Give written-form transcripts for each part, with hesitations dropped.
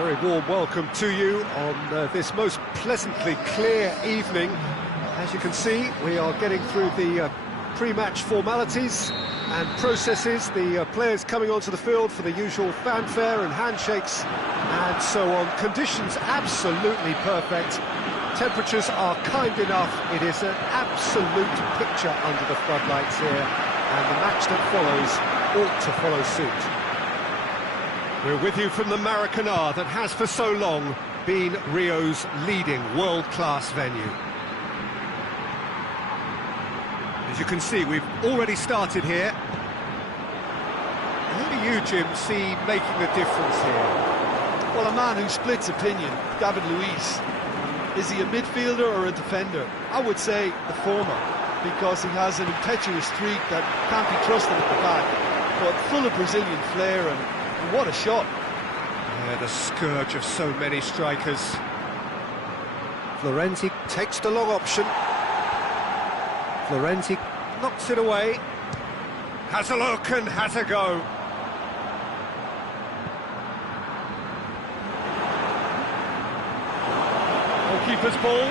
Very warm welcome to you on this most pleasantly clear evening. As you can see, we are getting through the pre-match formalities and processes, the players coming onto the field for the usual fanfare and handshakes and so on. Conditions absolutely perfect. Temperatures are kind enough. It is an absolute picture under the floodlights here, and the match that follows ought to follow suit. We're with you from the Maracanã that has for so long been Rio's leading world-class venue. As you can see, we've already started here. Who do you, Jim, see making the difference here? Well, a man who splits opinion, David Luiz. Is he a midfielder or a defender? I would say the former, because he has an impetuous streak that can't be trusted at the back, but full of Brazilian flair, and what a shot. Yeah, the scourge of so many strikers. Florenzi takes the long option. Florenzi knocks it away. Has a look and has a go. Goalkeeper's ball.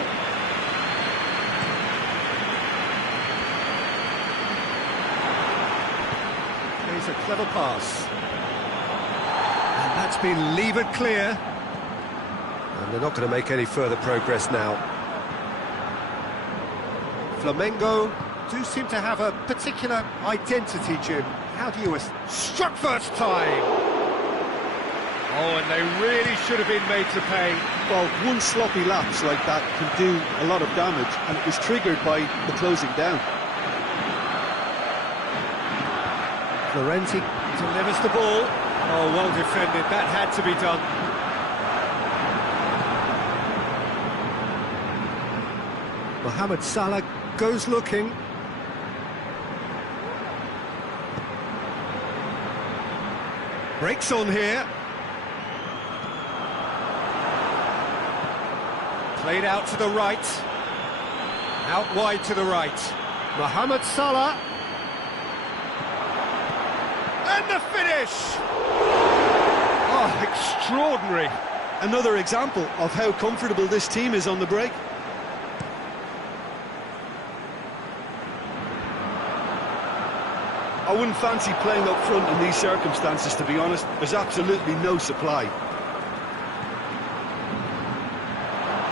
Here's a clever pass. And that's been levered clear. And they're not going to make any further progress now. Flamengo do seem to have a particular identity, Jim. How do you... Struck first time! Oh, and they really should have been made to pay. Well, one sloppy lapse like that can do a lot of damage, and it was triggered by the closing down. Florenzi delivers the ball. Oh, well defended. That had to be done. Mohamed Salah goes looking. Breaks on here. Played out to the right. Out wide to the right. Mohamed Salah. And the finish! Oh, extraordinary. Another example of how comfortable this team is on the break. I wouldn't fancy playing up front in these circumstances, to be honest. There's absolutely no supply.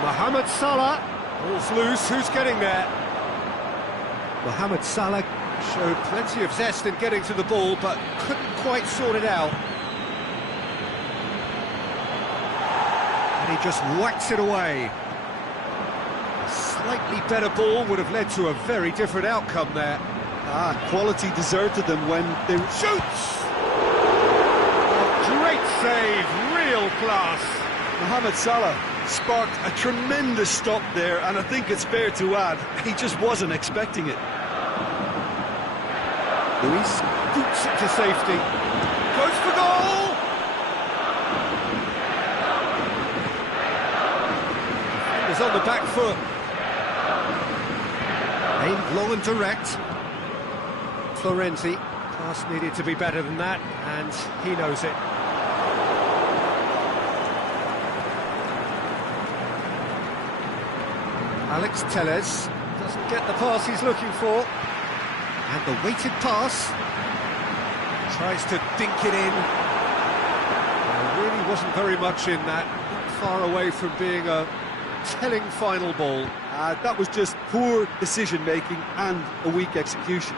Mohamed Salah. Ball's loose. Who's getting there? Mohamed Salah showed plenty of zest in getting to the ball, but couldn't quite sort it out. And he just whacks it away. A slightly better ball would have led to a very different outcome there. Quality deserted them when they... Shoots! Great save, real class. Mohamed Salah sparked a tremendous stop there, and I think it's fair to add, he just wasn't expecting it. Luiz boots it to safety. Goes for goal! Defender's on the back foot. Aimed long and direct. Florenzi. Pass needed to be better than that, and he knows it. Alex Telles doesn't get the pass he's looking for. And the weighted pass. Tries to dink it in. There really wasn't very much in that. Not far away from being a telling final ball. That was just poor decision-making and a weak execution.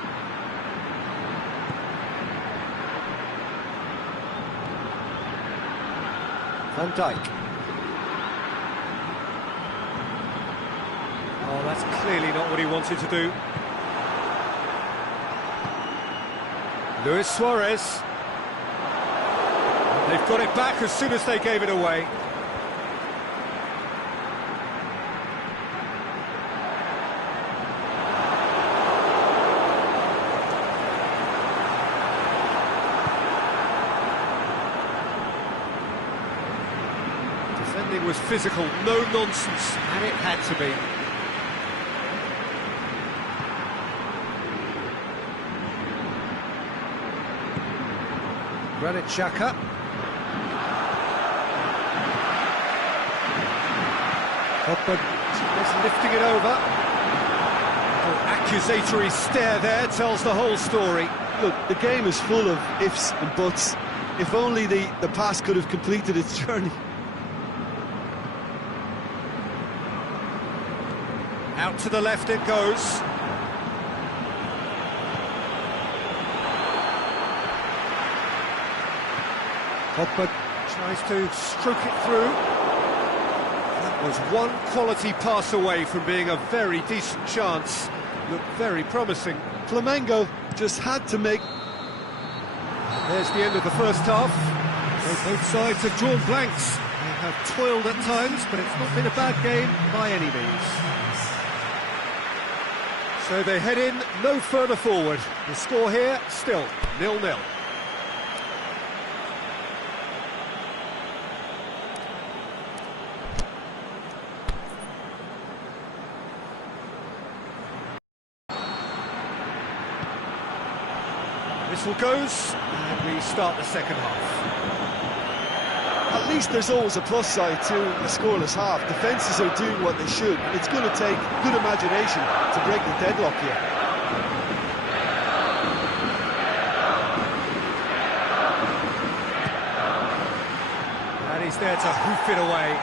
Van Dijk. Oh, that's clearly not what he wanted to do. Luis Suarez. They've got it back as soon as they gave it away. Defending was physical, no nonsense, and it had to be. Granit Xhaka. Pogba just lifting it over. An accusatory stare there tells the whole story. Look, the game is full of ifs and buts. If only the pass could have completed its journey. Out to the left it goes. Pogba tries to stroke it through. That was one quality pass away from being a very decent chance. Looked very promising. Flamengo just had to make... There's the end of the first half. Both sides have drawn blanks. They have toiled at times, but it's not been a bad game by any means. So they head in no further forward. The score here, still 0-0. Whistle goes, and we start the second half. At least there's always a plus side to a scoreless half. Defences are doing what they should. It's going to take good imagination to break the deadlock here. And he's there to hoof it away.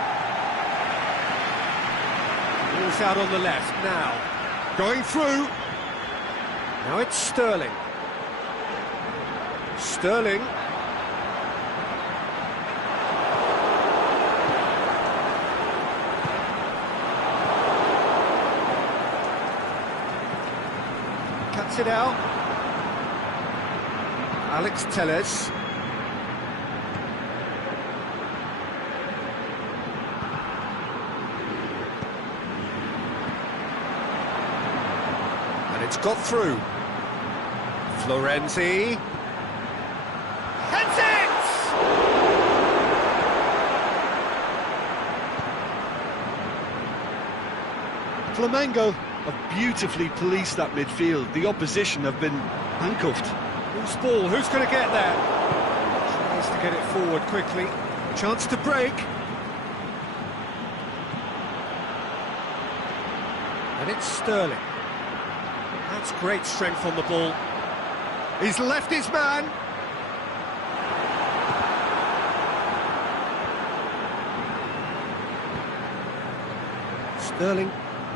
Ball's out on the left now. Going through. Now it's Sterling. Sterling. Cuts it out. Alex Telles. And it's got through. Florenzi. Heads it! Flamengo have beautifully policed that midfield. The opposition have been handcuffed. Who's ball? Who's going to get there? Tries to get it forward quickly. Chance to break. And it's Sterling. That's great strength on the ball. He's left his man. Sterling,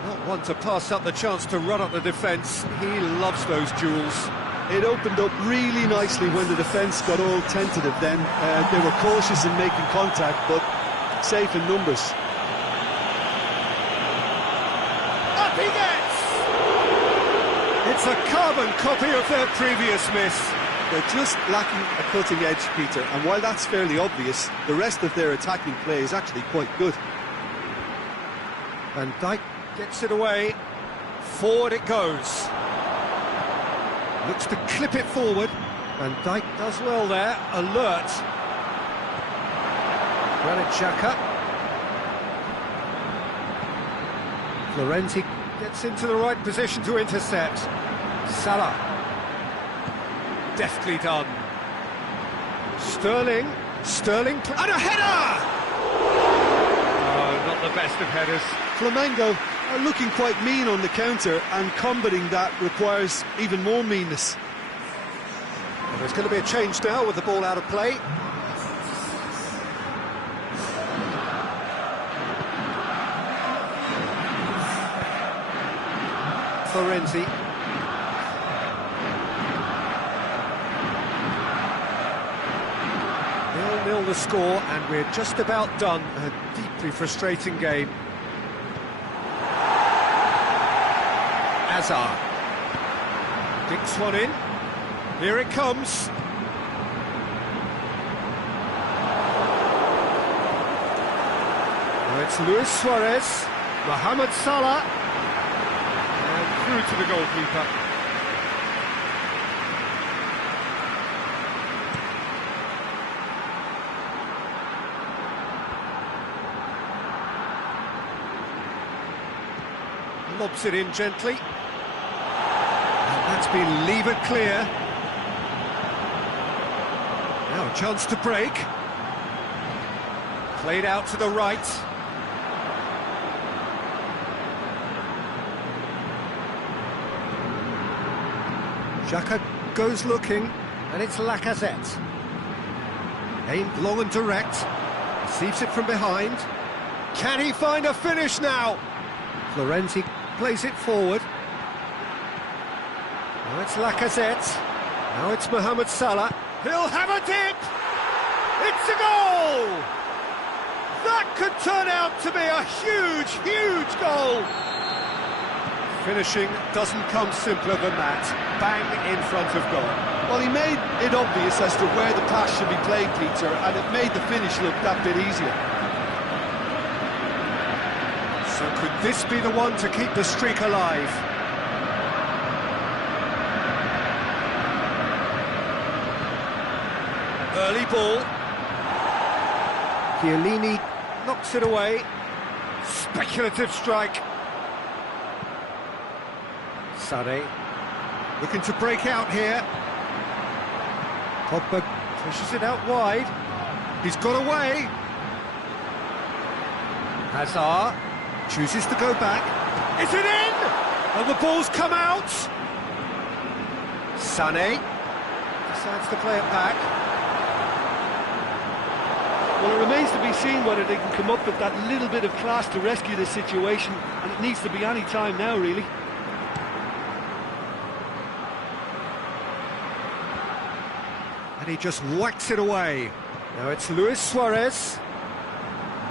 not one to pass up the chance to run up the defence. He loves those duels. It opened up really nicely when the defence got all tentative then. They were cautious in making contact, but safe in numbers. Up he gets! It's a carbon copy of their previous miss. They're just lacking a cutting edge, Peter, and while that's fairly obvious, the rest of their attacking play is actually quite good. Van Dijk gets it away. Forward it goes. Looks to clip it forward. Van Dijk does well there. Alert. Granit Xhaka. Florenzi gets into the right position to intercept. Salah. Deftly done. Sterling. And a header! Oh, not the best of headers. Flamengo are looking quite mean on the counter, and combating that requires even more meanness. And there's going to be a change now with the ball out of play. Florenzi. Nil the score, and we're just about done. A deeply frustrating game. Hazard. Dinks one in. Here it comes. Now it's Luis Suarez. Mohamed Salah. And through to the goalkeeper. Lobs it in gently. And that's been levered clear. Now a chance to break. Played out to the right. Xhaka goes looking, and it's Lacazette. Aimed long and direct, receives it from behind. Can he find a finish now? Florenzi plays it forward. Now it's Lacazette. Now it's Mohamed Salah. He'll have a dip! It's a goal! That could turn out to be a huge, huge goal! Finishing doesn't come simpler than that. Bang in front of goal. Well, he made it obvious as to where the pass should be played, Peter, and it made the finish look that bit easier. So could this be the one to keep the streak alive? Early ball. Chiellini knocks it away. Speculative strike. Sané looking to break out here. Pogba pushes it out wide. He's got away. Hazard chooses to go back. Is it in? And the ball's come out. Sané decides to play it back. Well, it remains to be seen whether they can come up with that little bit of class to rescue this situation, and it needs to be any time now, really. And he just whacks it away. Now it's Luis Suarez.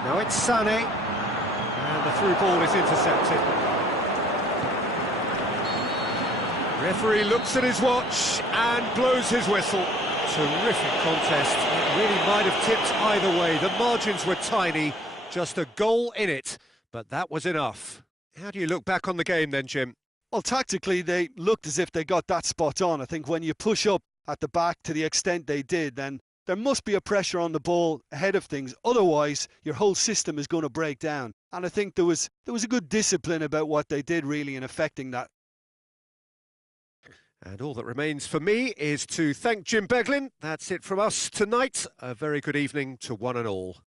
Now it's Sané. And the through ball is intercepted. Referee looks at his watch and blows his whistle. Terrific contest. It really might have tipped either way. The margins were tiny, just a goal in it, but that was enough. How do you look back on the game then, Jim? Well, tactically, they looked as if they got that spot on. I think when you push up at the back to the extent they did, then there must be a pressure on the ball ahead of things. Otherwise, your whole system is going to break down. And I think there was a good discipline about what they did, really, in affecting that. And all that remains for me is to thank Jim Beglin. That's it from us tonight. A very good evening to one and all.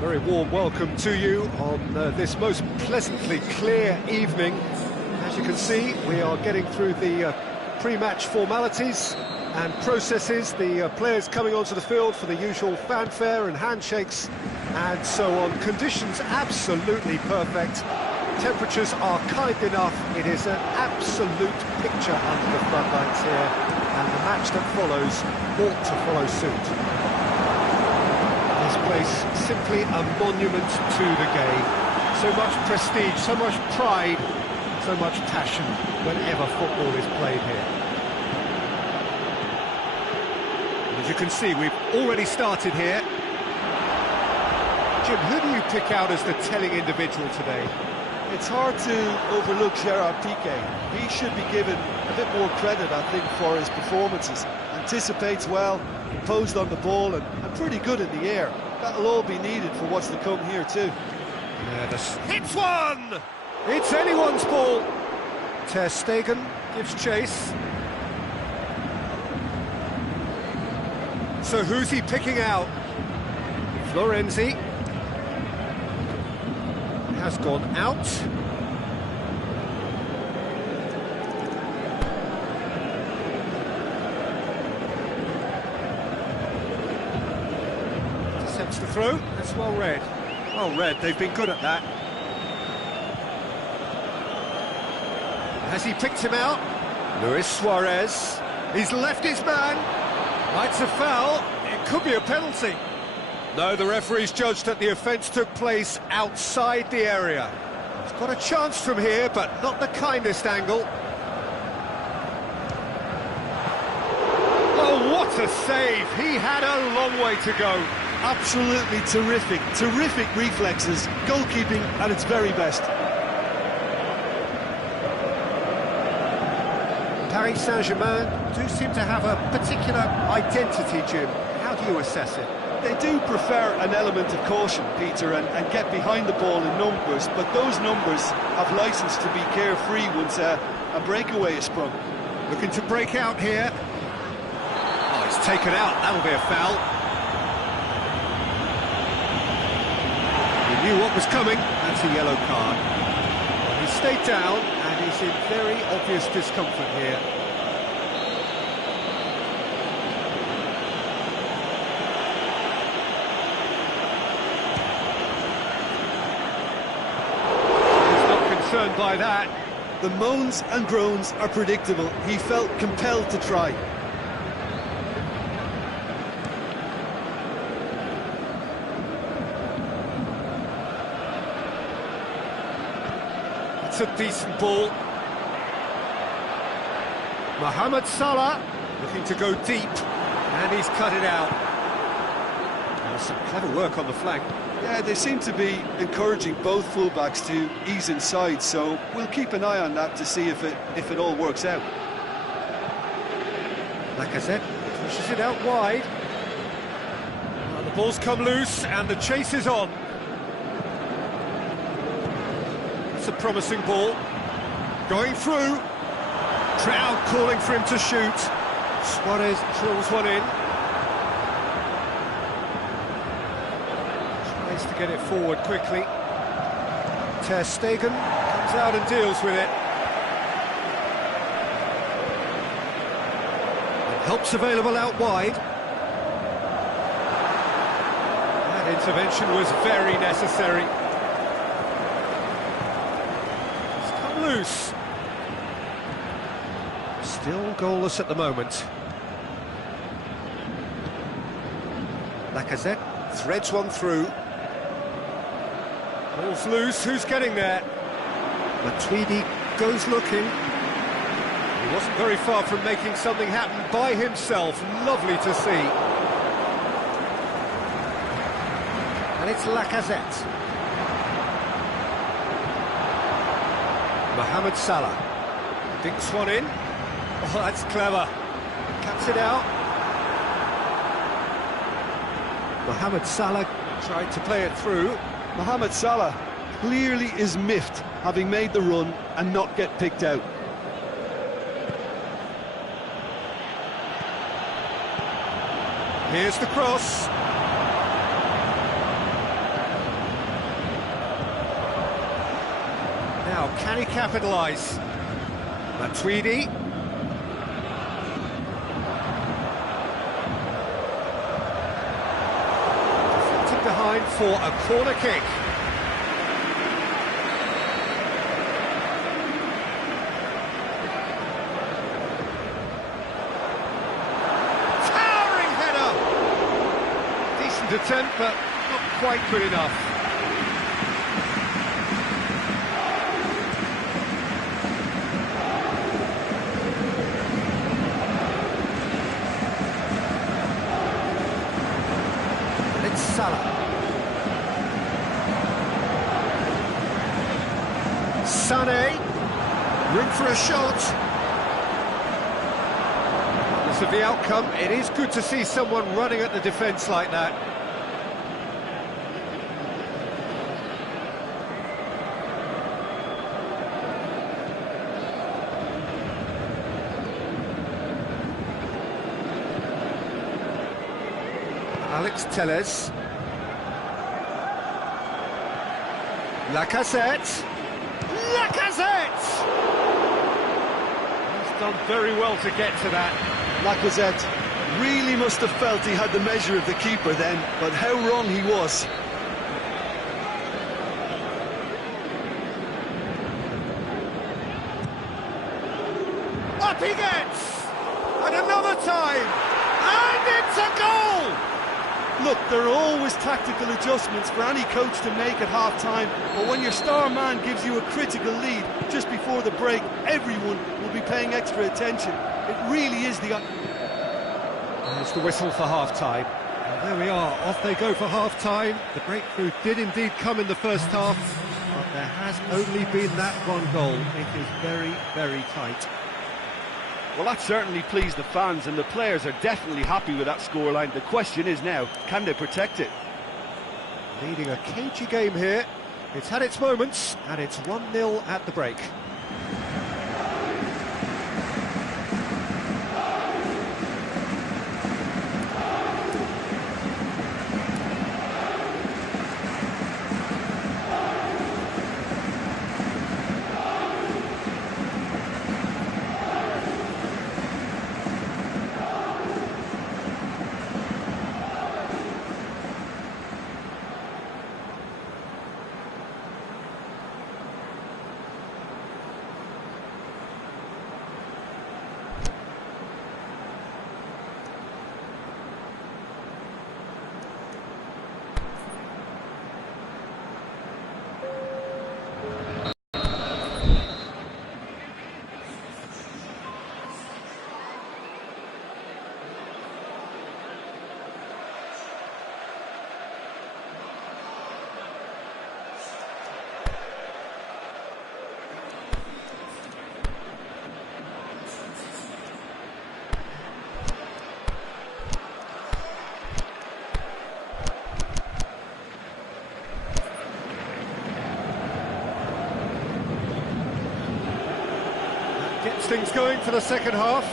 Very warm welcome to you on this most pleasantly clear evening. As you can see, we are getting through the pre-match formalities and processes, the players coming onto the field for the usual fanfare and handshakes and so on. Conditions absolutely perfect. Temperatures are kind enough. It is an absolute picture under the floodlights here, and the match that follows ought to follow suit. This place simply a monument to the game. So much prestige, so much pride, so much passion whenever football is played here. As you can see, we've already started here. Jim, who do you pick out as the telling individual today? It's hard to overlook Gerard Piqué. He should be given a bit more credit, I think, for his performances. Anticipates well, composed on the ball, and pretty good in the air. That'll all be needed for what's to come here too. Hits one! It's anyone's ball. Ter Stegen gives chase. So who's he picking out? Florenzi has gone out. Intercepts the throw. That's well read. Well read, they've been good at that. Has he picked him out? Luis Suarez. He's left his man. It's a foul. It could be a penalty. No, the referee's judged that the offence took place outside the area. He's got a chance from here, but not the kindest angle. Oh, what a save! He had a long way to go. Absolutely terrific reflexes, goalkeeping at its very best. Paris Saint-Germain do seem to have a particular identity, Jim. How do you assess it? They do prefer an element of caution, Peter, and get behind the ball in numbers, but those numbers have licence to be carefree once a breakaway is sprung. Looking to break out here. Oh, it's taken out. That'll be a foul. He knew what was coming. That's a yellow card. He stayed down, and he's in very obvious discomfort here. Concerned by that. The moans and groans are predictable. He felt compelled to try. It's a decent ball. Mohamed Salah looking to go deep, and he's cut it out. There's some clever work on the flank. Yeah, they seem to be encouraging both fullbacks to ease inside, so we'll keep an eye on that to see if it all works out. Lacazette pushes it out wide. Well, the ball's come loose and the chase is on. That's a promising ball. Going through. Crowd calling for him to shoot. Suarez drills one in. To get it forward quickly. Ter Stegen comes out and deals with it. Help's available out wide. That intervention was very necessary. It's come loose. Still goalless at the moment. Lacazette threads one through. Ball's loose, who's getting there? Matuidi goes looking. He wasn't very far from making something happen by himself. Lovely to see. And it's Lacazette. Mohamed Salah. Dinks one in. Oh, that's clever. Cuts it out. Mohamed Salah tried to play it through. Mohamed Salah clearly is miffed, having made the run and not get picked out. Here's the cross. Now, can he capitalise? Matuidi. Deflected behind for a corner kick. Towering header! Decent attempt, but not quite good enough. Salah. Sané. Room for a shot. Regardless of the outcome, it is good to see someone running at the defence like that. Alex Telles. Lacazette. Lacazette! He's done very well to get to that. Lacazette really must have felt he had the measure of the keeper then, but how wrong he was. Up he gets! And another time! And it's a goal! Look, there are always tactical adjustments for any coach to make at half-time, but when your star man gives you a critical lead just before the break, everyone will be paying extra attention. It really is the... There's the whistle for half-time. And there we are, off they go for half-time. The breakthrough did indeed come in the first half, but there has only been that one goal. It is very, very tight. Well, that certainly pleased the fans, and the players are definitely happy with that scoreline. The question is now, can they protect it? Leading a cagey game here. It's had its moments, and it's 1-0 at the break. Gets things going for the second half.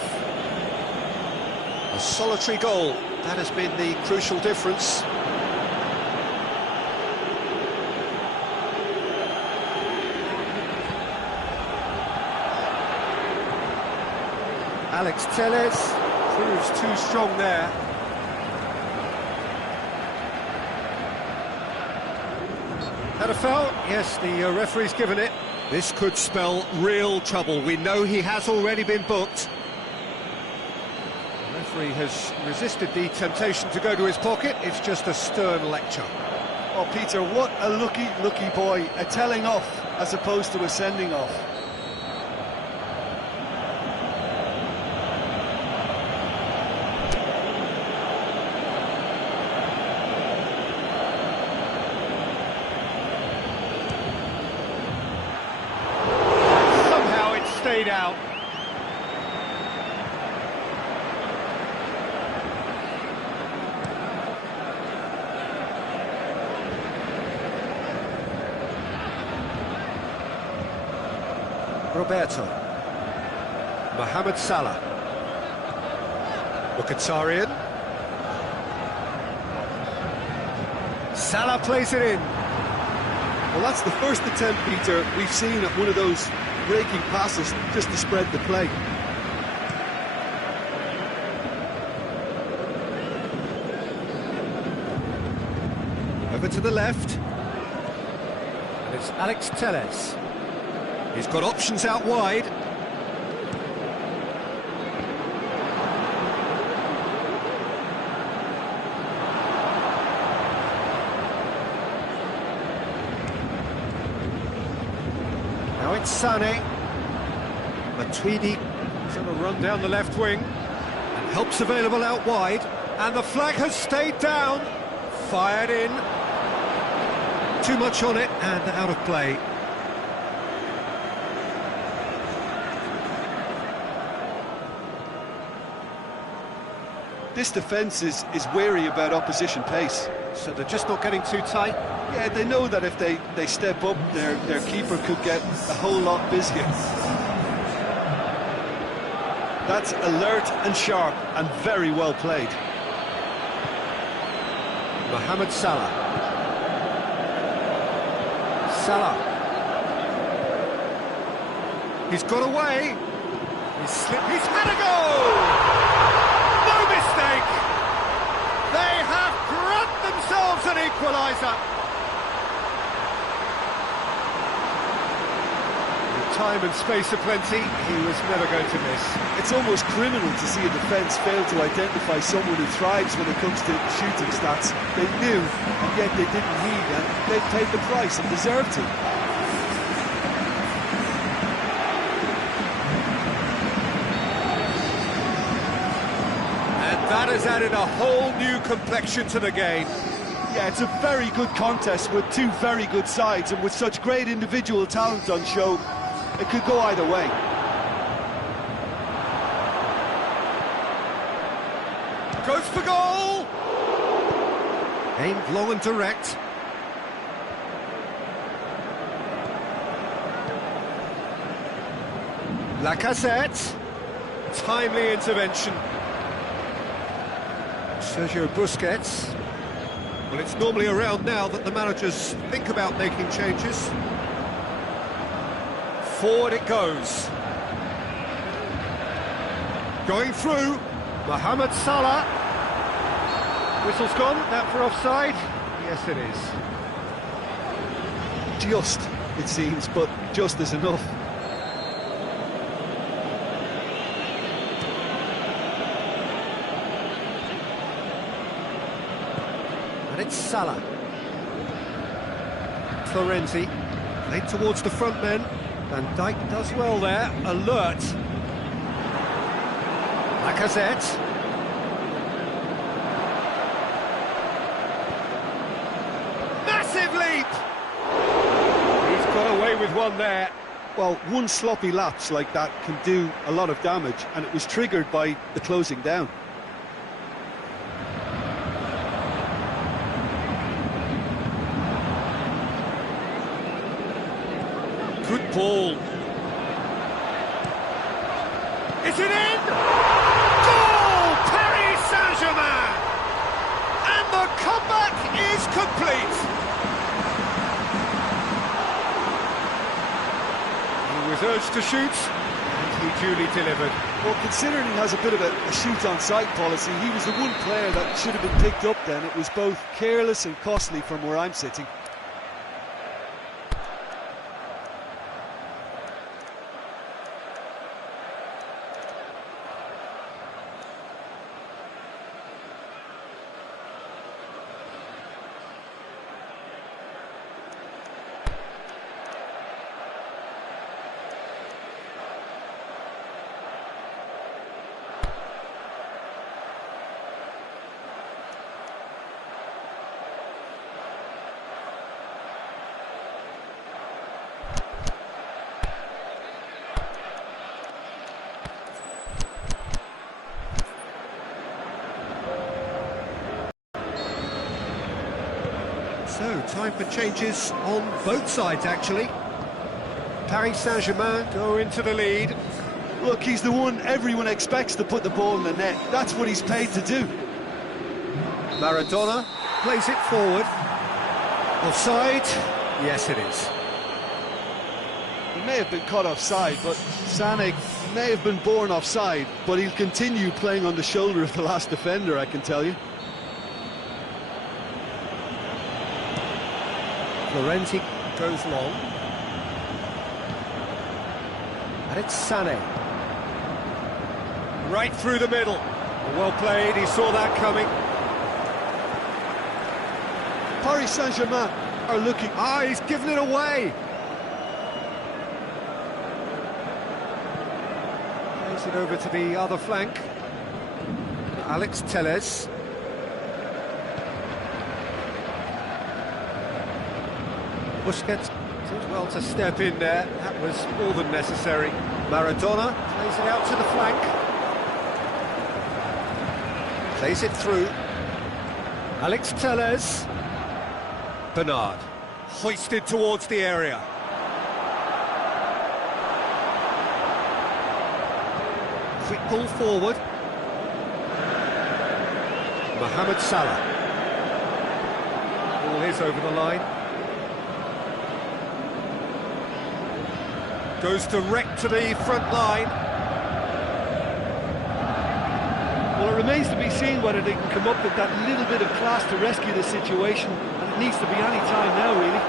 A solitary goal, that has been the crucial difference. Alex Telles proves too strong there. Had a foul? Yes, the referee's given it. This could spell real trouble. We know he has already been booked. The referee has resisted the temptation to go to his pocket. It's just a stern lecture. Oh, Peter, what a lucky boy. A telling off as opposed to a sending off. Stayed out. Roberto. Mohamed Salah. Mkhitaryan. Salah plays it in. Well, that's the first attempt, Peter, we've seen at one of those breaking passes just to spread the play. Over to the left. And it's Alex Telles. He's got options out wide. Now it's Sané. Matuidi is on a run down the left wing. And help's available out wide. And the flag has stayed down. Fired in. Too much on it and out of play. This defence is wary about opposition pace. So they're just not getting too tight. Yeah, they know that if they step up, their keeper could get a whole lot busier. That's alert and sharp and very well played. Mohamed Salah. Salah. He's got away. He's slipped. He's had a goal! No mistake! They have grabbed themselves an equaliser. With time and space aplenty, he was never going to miss. It's almost criminal to see a defence fail to identify someone who thrives when it comes to shooting stats. They knew, and yet they didn't heed, and they paid the price and deserved to. And that has added a whole new complexion to the game. Yeah, it's a very good contest with two very good sides, and with such great individual talent on show, it could go either way. Goes for goal! Aimed long and direct. Lacazette. Timely intervention. Sergio Busquets. Well, it's normally around now that the managers think about making changes. Forward it goes. Going through. Mohamed Salah. Whistle's gone. That for offside? Yes, it is. Just, it seems, but just is enough. And it's Salah. Florenzi. Late towards the front men. Van Dijk does well there. Alert. Lacazette. Massive leap! He's got away with one there. Well, one sloppy lapse like that can do a lot of damage, and it was triggered by the closing down. Good ball. Is it in? Goal! Paris Saint-Germain! And the comeback is complete. He was urged to shoot, and he duly delivered. Well, considering he has a bit of a shoot-on-sight policy, he was the one player that should have been picked up then. It was both careless and costly from where I'm sitting. So, time for changes on both sides, actually. Paris Saint-Germain go into the lead. Look, he's the one everyone expects to put the ball in the net. That's what he's paid to do. Maradona plays it forward. Offside. Yes, it is. He may have been caught offside, but Sané may have been born offside, but he'll continue playing on the shoulder of the last defender, I can tell you. Florenzi goes long. And it's Sané. Right through the middle. Well played, he saw that coming. Paris Saint-Germain are looking... He's given it away. Plays it over to the other flank. Alex Telles. Busquets did well to step in there. That was more than necessary. Maradona plays it out to the flank. Plays it through. Alex Telles. Bernard. Hoisted towards the area. Quick ball forward. Mohamed Salah. Ball is over the line. Goes direct to the front line. Well, it remains to be seen whether they can come up with that little bit of class to rescue the situation, and it needs to be any time now, really.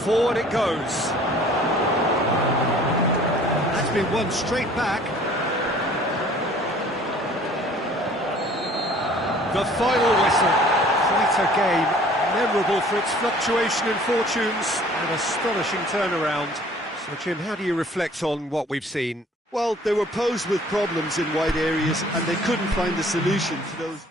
Forward it goes. That's been won straight back. The final whistle. Quite a game, memorable for its fluctuation in fortunes and astonishing turnaround. So, Jim, how do you reflect on what we've seen? Well, they were posed with problems in wide areas and they couldn't find a solution to those.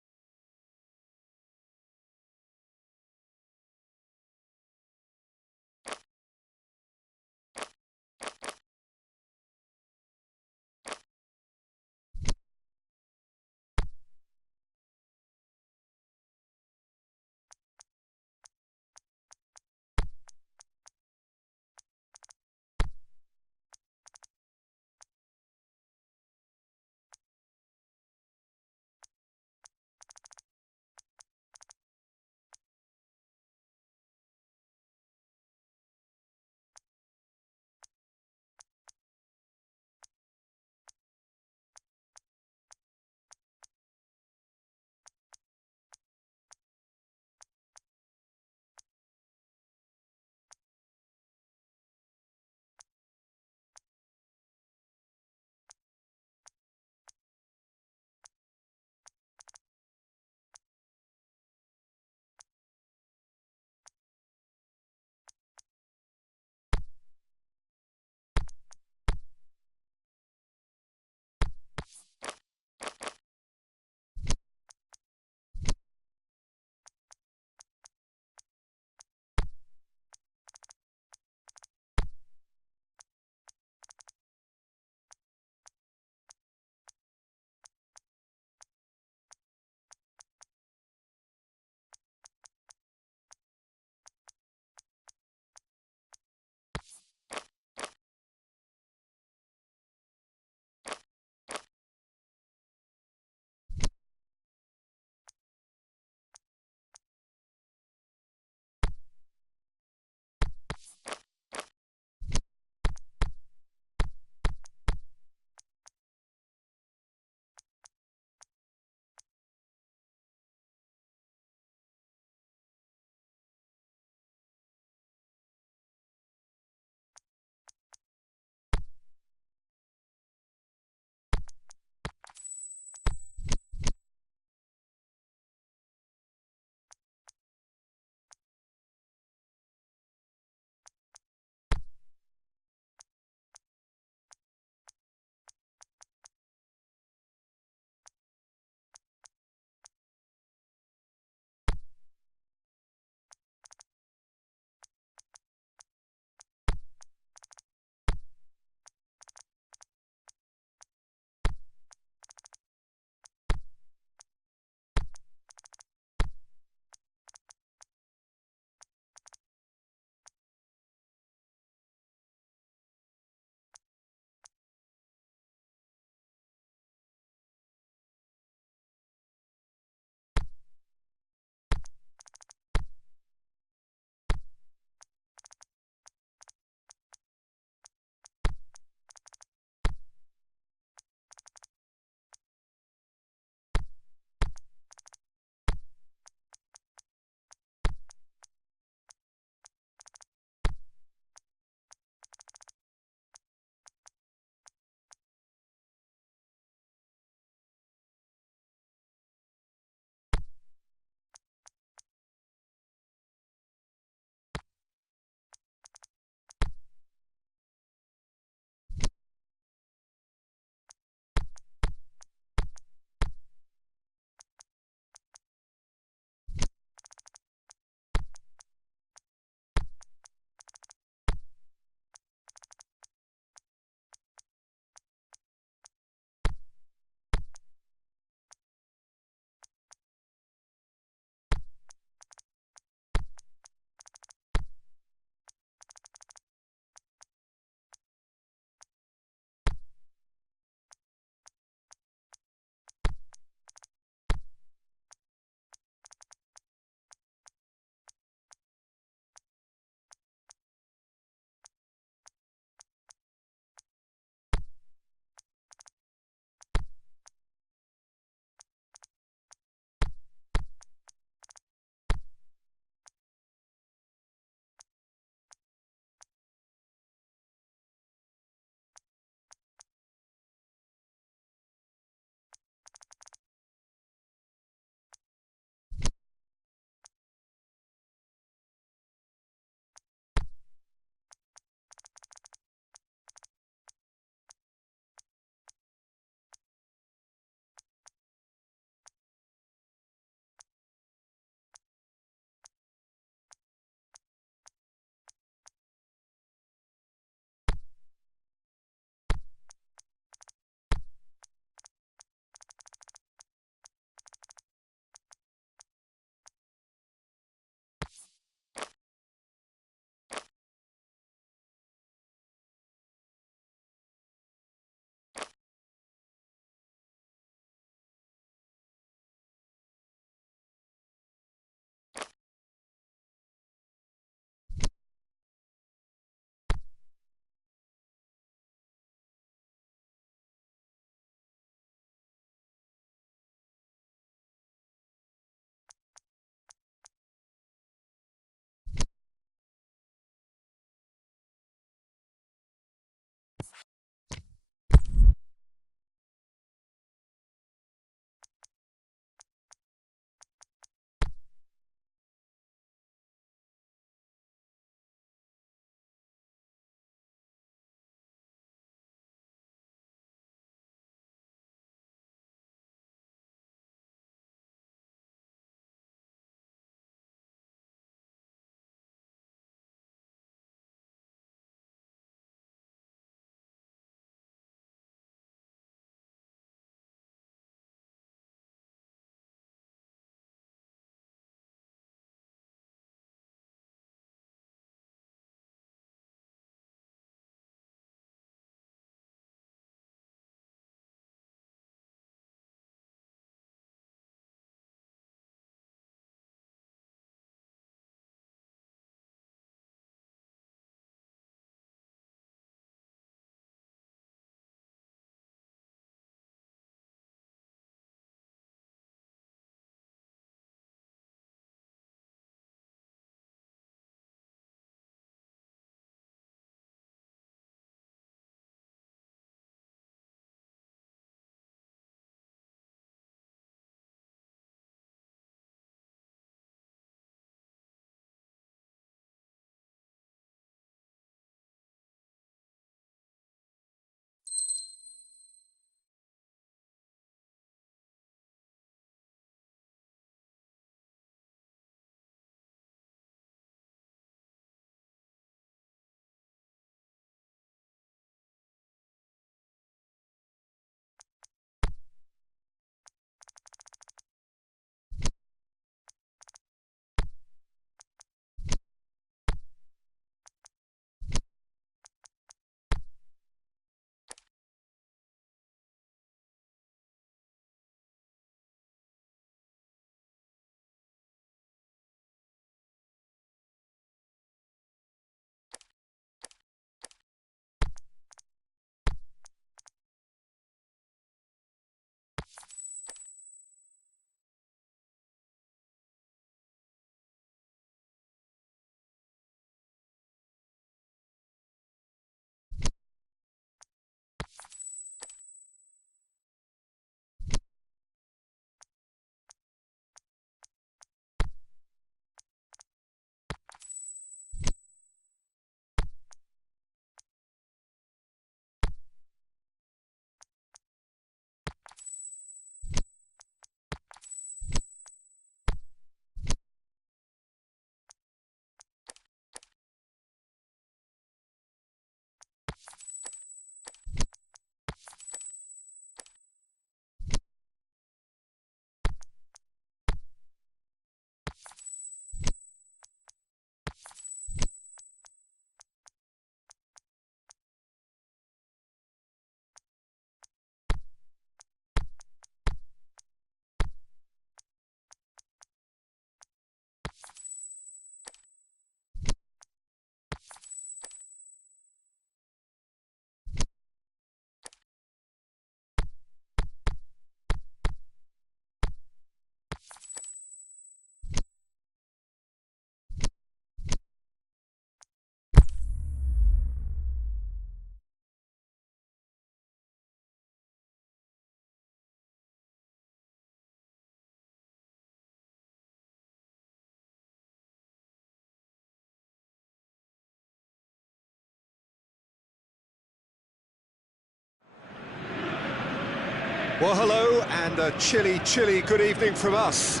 Well, hello, and a chilly good evening from us.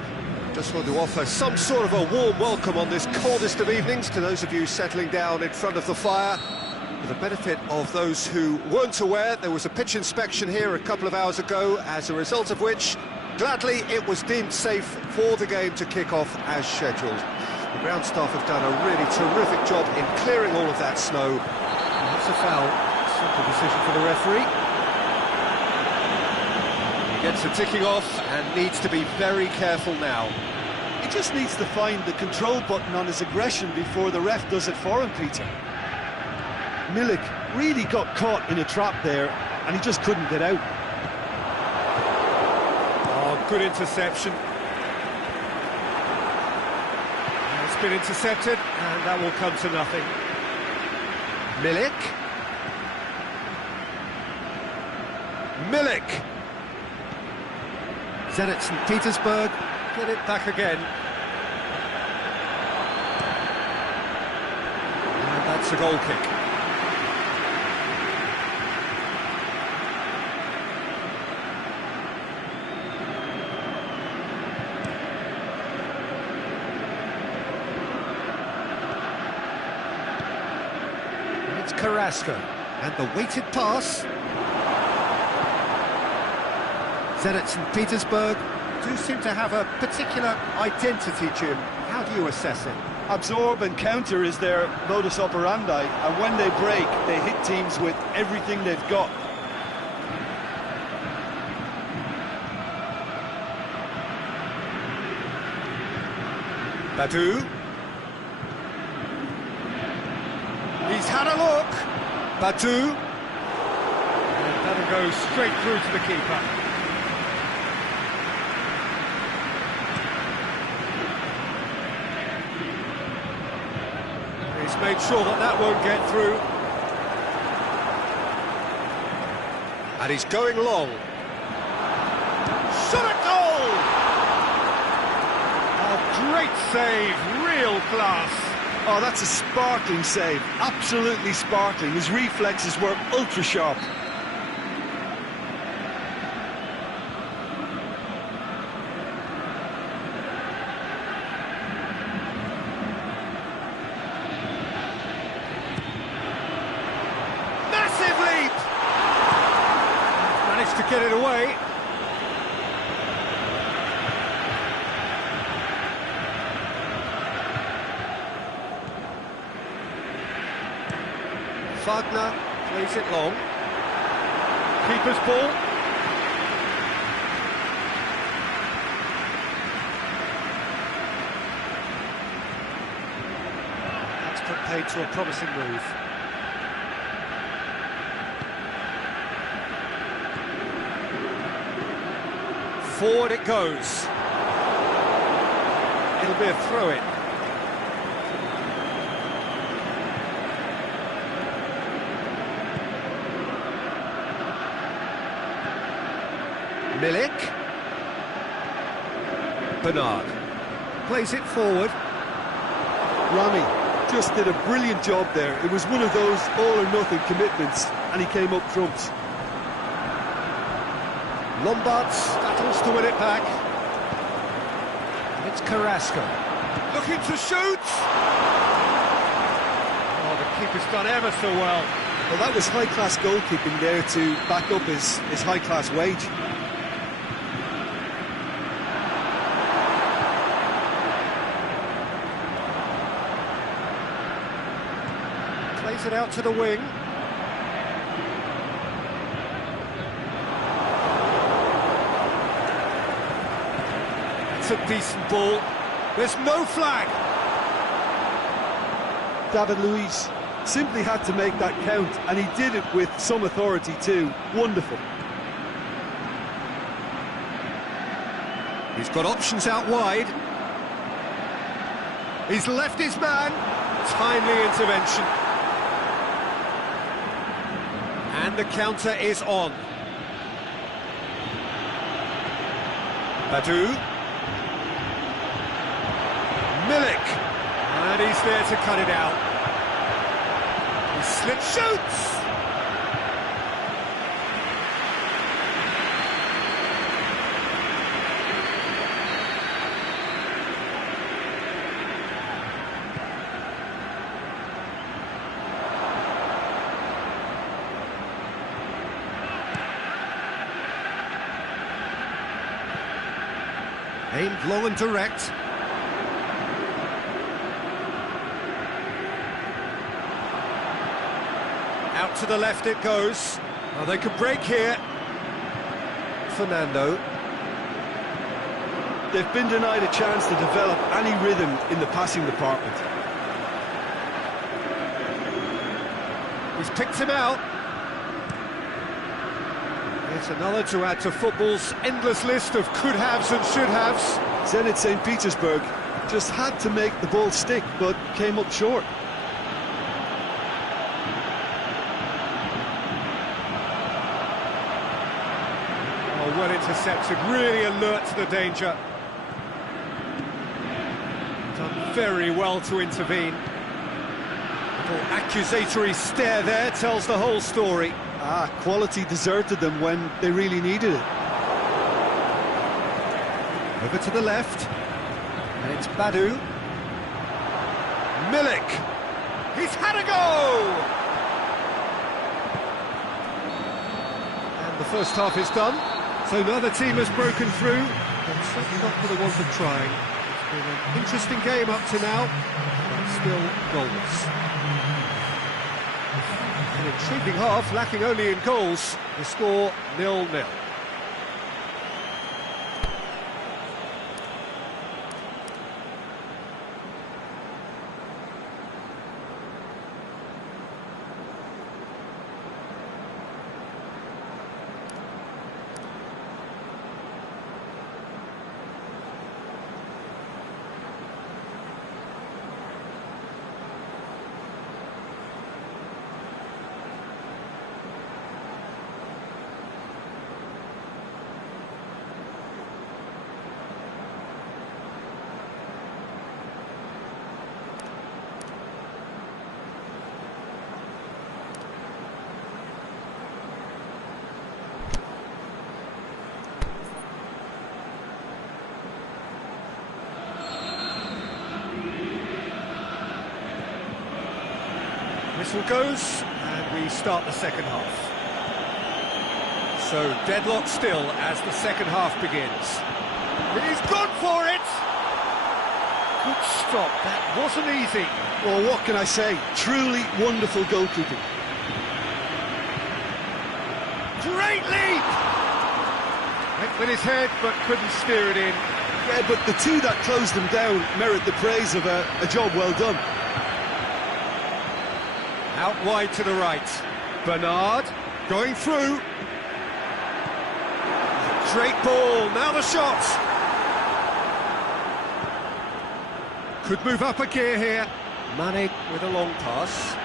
Just want to offer some sort of a warm welcome on this coldest of evenings to those of you settling down in front of the fire. For the benefit of those who weren't aware, there was a pitch inspection here a couple of hours ago, as a result of which, gladly, it was deemed safe for the game to kick off as scheduled. The ground staff have done a really terrific job in clearing all of that snow. And that's a foul. Simple decision for the referee. He gets the ticking off and needs to be very careful now. He just needs to find the control button on his aggression before the ref does it for him, Peter. Milik really got caught in a trap there, and he just couldn't get out. Oh, good interception. It's been intercepted, and that will come to nothing. Milik. Milik. Zenit St. Petersburg get it back again. And that's a goal kick. It's Carrasco, and the weighted pass. Zenit St. Petersburg do seem to have a particular identity, Jim. How do you assess it? Absorb and counter is their modus operandi, and when they break, they hit teams with everything they've got. Badu. He's had a look. Badu. And that'll go straight through to the keeper. He's made sure that that won't get through. And he's going long. Shot at goal! A great save, real class. Oh, that's a sparkling save, absolutely sparkling. His reflexes were ultra sharp. Massive leap! Managed to get it away. Wagner plays it long. Keeper's ball. That's put paid to a promising move. Forward it goes. It'll be a throw-in. Milik. Bernard plays it forward. Rami just did a brilliant job there. It was one of those all-or-nothing commitments, and he came up trumps. Lombard battles to win it back. It's Carrasco. Looking to shoot! Oh, the keeper's done ever so well. Well, that was high-class goalkeeping there to back up his high-class wage. Plays it out to the wing. It's a decent ball. There's no flag. David Luiz simply had to make that count, and he did it with some authority too. Wonderful. He's got options out wide. He's left his man. Timely intervention. And the counter is on. Badu. Milik. And he's there to cut it out. He slips, shoots! Aimed long and direct. Out to the left it goes. Oh, they could break here. Fernando. They've been denied a chance to develop any rhythm in the passing department. He's picked him out. It's another to add to football's endless list of could-haves and should-haves. Zenit St. Petersburg just had to make the ball stick, but came up short. Oh, well intercepted, really alert to the danger. Done very well to intervene. Little accusatory stare there tells the whole story. Quality deserted them when they really needed it. Over to the left, and it's Badu. Milik, he's had a go! And the first half is done, so neither team has broken through, but certainly not for the want of trying. It's been an interesting game up to now, but still goals. An intriguing half, lacking only in goals, the score 0-0. Whistle goes, and we start the second half. So, deadlock still as the second half begins. He's gone for it! Good stop, that wasn't easy. Well, what can I say? Truly wonderful goalkeeping. Great leap! Went with his head, but couldn't steer it in. Yeah, but the two that closed them down merit the praise of a job well done. Out wide to the right. Bernard going through. Straight ball, now the shot. Could move up a gear here. Mane with a long pass.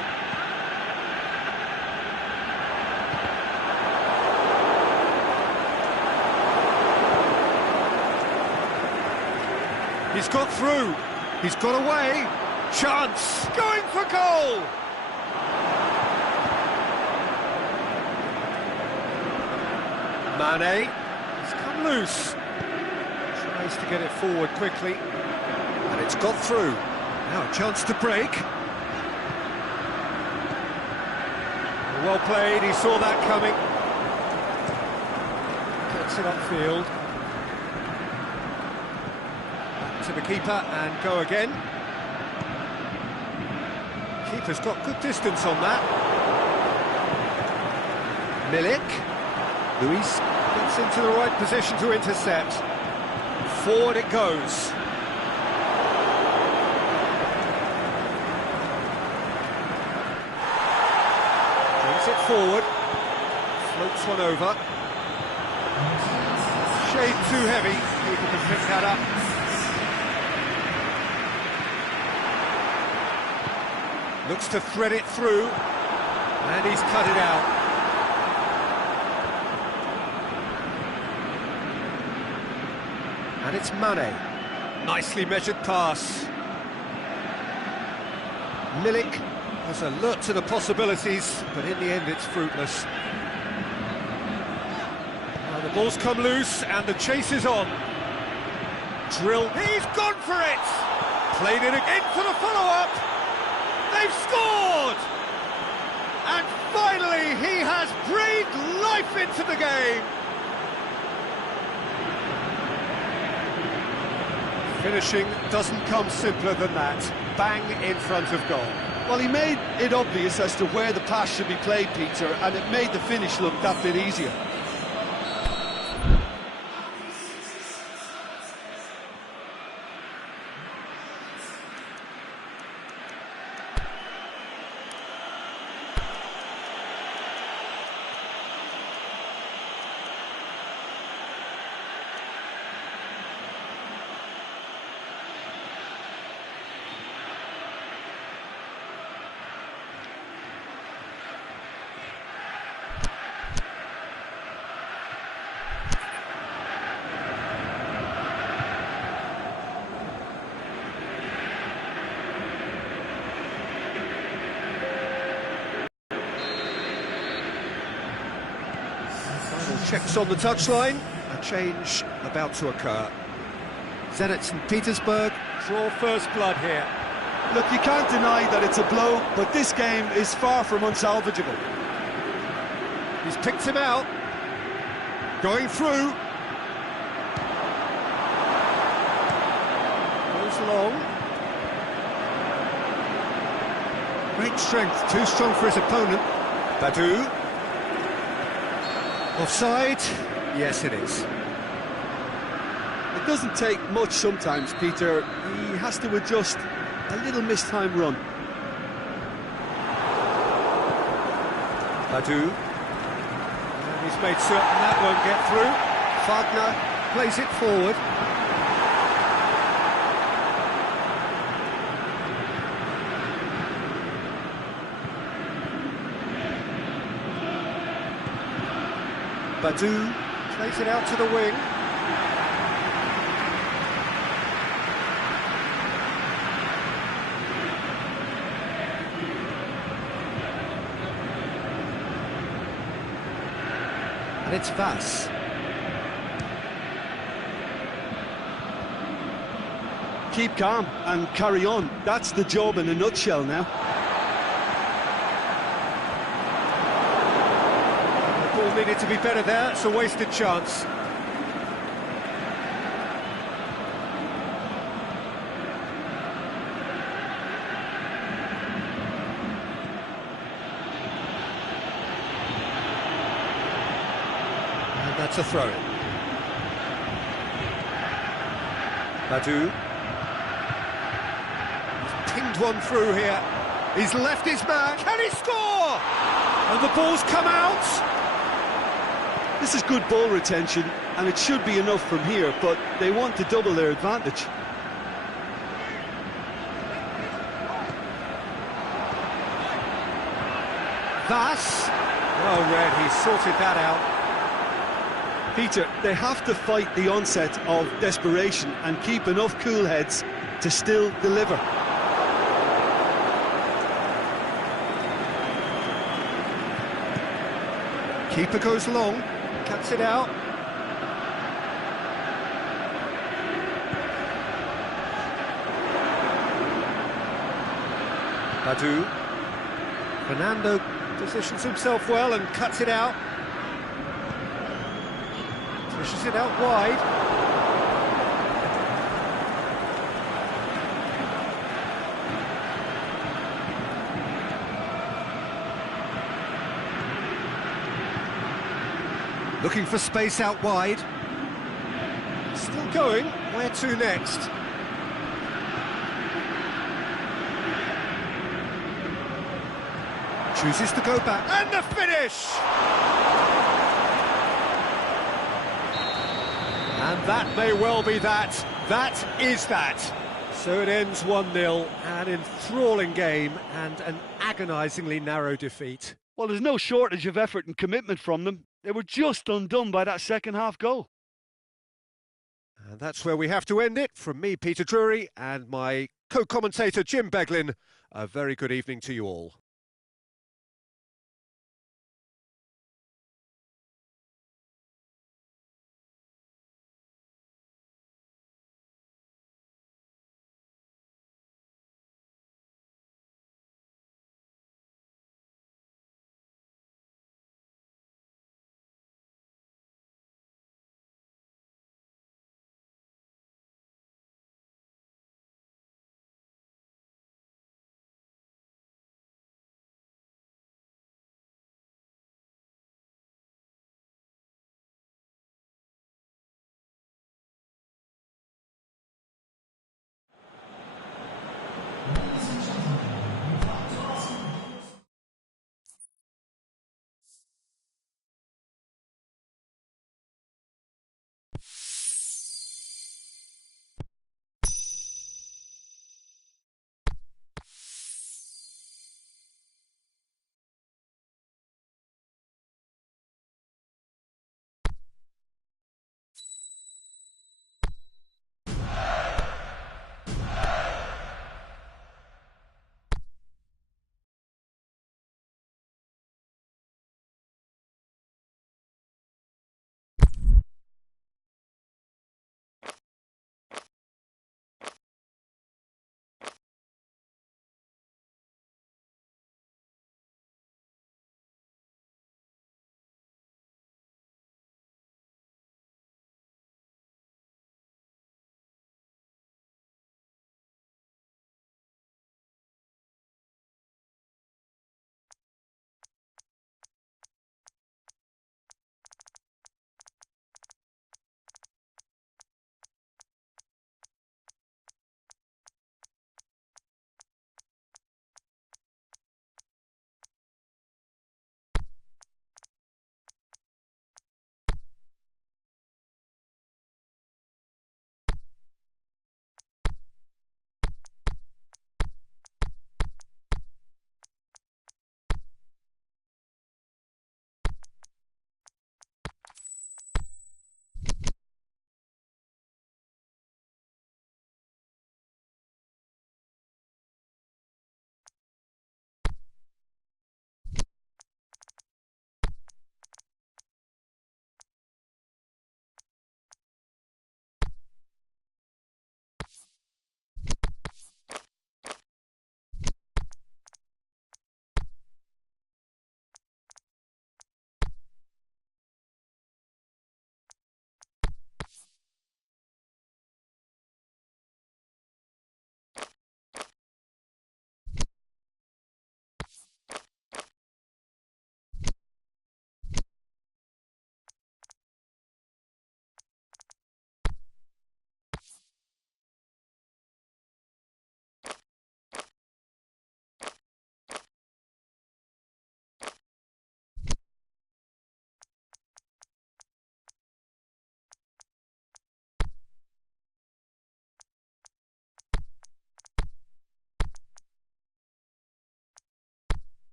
He's got through. He's got away. Chance. Going for goal. Mane, he's come loose, tries to get it forward quickly, and it's got through. Now a chance to break. Well played, he saw that coming. Gets it upfield. Back to the keeper and go again. Keeper's got good distance on that. Milik. Luis gets into the right position to intercept. Forward it goes. Brings it forward. Floats one over. Shade too heavy. People can pick that up. Looks to thread it through. And he's cut it out. And it's Mane. Nicely measured pass. Milik was alert to the possibilities, but in the end it's fruitless. Now the ball's come loose and the chase is on. Drill. He's gone for it! Played it again for the follow-up. They've scored! And finally he has breathed life into the game. Finishing doesn't come simpler than that. Bang in front of goal. Well, he made it obvious as to where the pass should be played, Peter, and it made the finish look that bit easier. Checks on the touchline, a change about to occur. Zenit St. Petersburg draw first blood here. Look, you can't deny that it's a blow, but this game is far from unsalvageable. He's picked him out. Going through. Goes long. Great strength, too strong for his opponent. Badu. Offside? Yes, it is. It doesn't take much sometimes, Peter. He has to adjust a little mistimed run. Badu. And he's made certain that won't get through. Wagner plays it forward. Badu plays it out to the wing. And it's Vass. Keep calm and carry on. That's the job in a nutshell now. The ball needed to be better there. It's a wasted chance. That's a throw-in. Badu. He's pinged one through here. He's left his man. Can he score? And the ball's come out. This is good ball retention, and it should be enough from here, but they want to double their advantage. Vass. Well read, he sorted that out. Peter, they have to fight the onset of desperation and keep enough cool heads to still deliver. Keeper goes long, cuts it out. Badu. Fernando positions himself well and cuts it out. Pushes it out wide. Looking for space out wide. Still going. Where to next? Chooses to go back. And the finish! And that may well be that. That is that. So it ends 1-0, an enthralling game and an agonisingly narrow defeat. Well, there's no shortage of effort and commitment from them. They were just undone by that second-half goal. And that's where we have to end it. From me, Peter Drury, and my co-commentator, Jim Beglin, a very good evening to you all.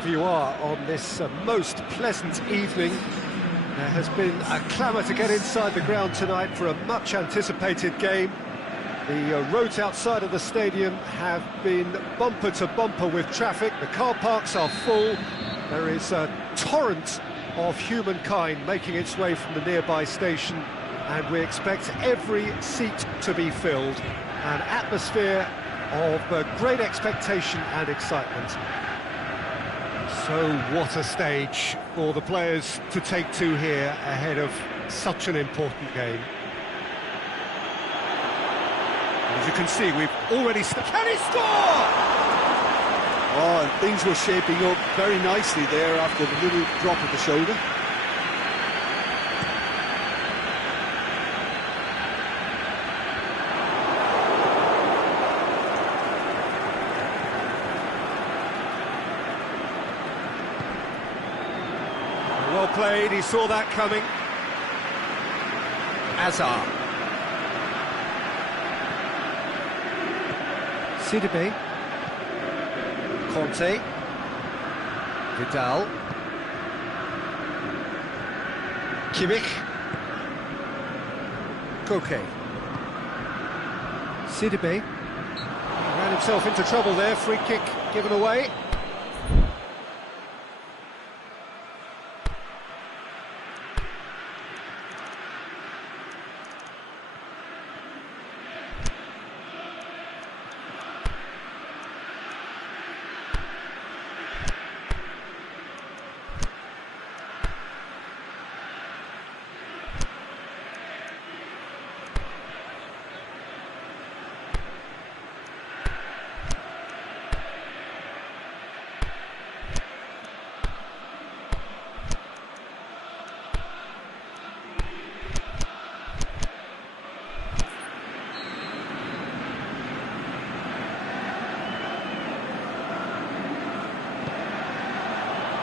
wherever you are on this most pleasant evening. There has been a clamour to get inside the ground tonight for a much-anticipated game. The roads outside of the stadium have been bumper to bumper with traffic. The car parks are full. There is a torrent of humankind making its way from the nearby station, and we expect every seat to be filled. An atmosphere of great expectation and excitement. So what a stage for the players to take to here ahead of such an important game. As you can see, we've already... Can he score? Oh, and things were shaping up very nicely there after the little drop of the shoulder. Well played, he saw that coming. Azar. Sidibe. Conte. Vidal. Kimmich. Koke. Sidibe. He ran himself into trouble there, free kick given away.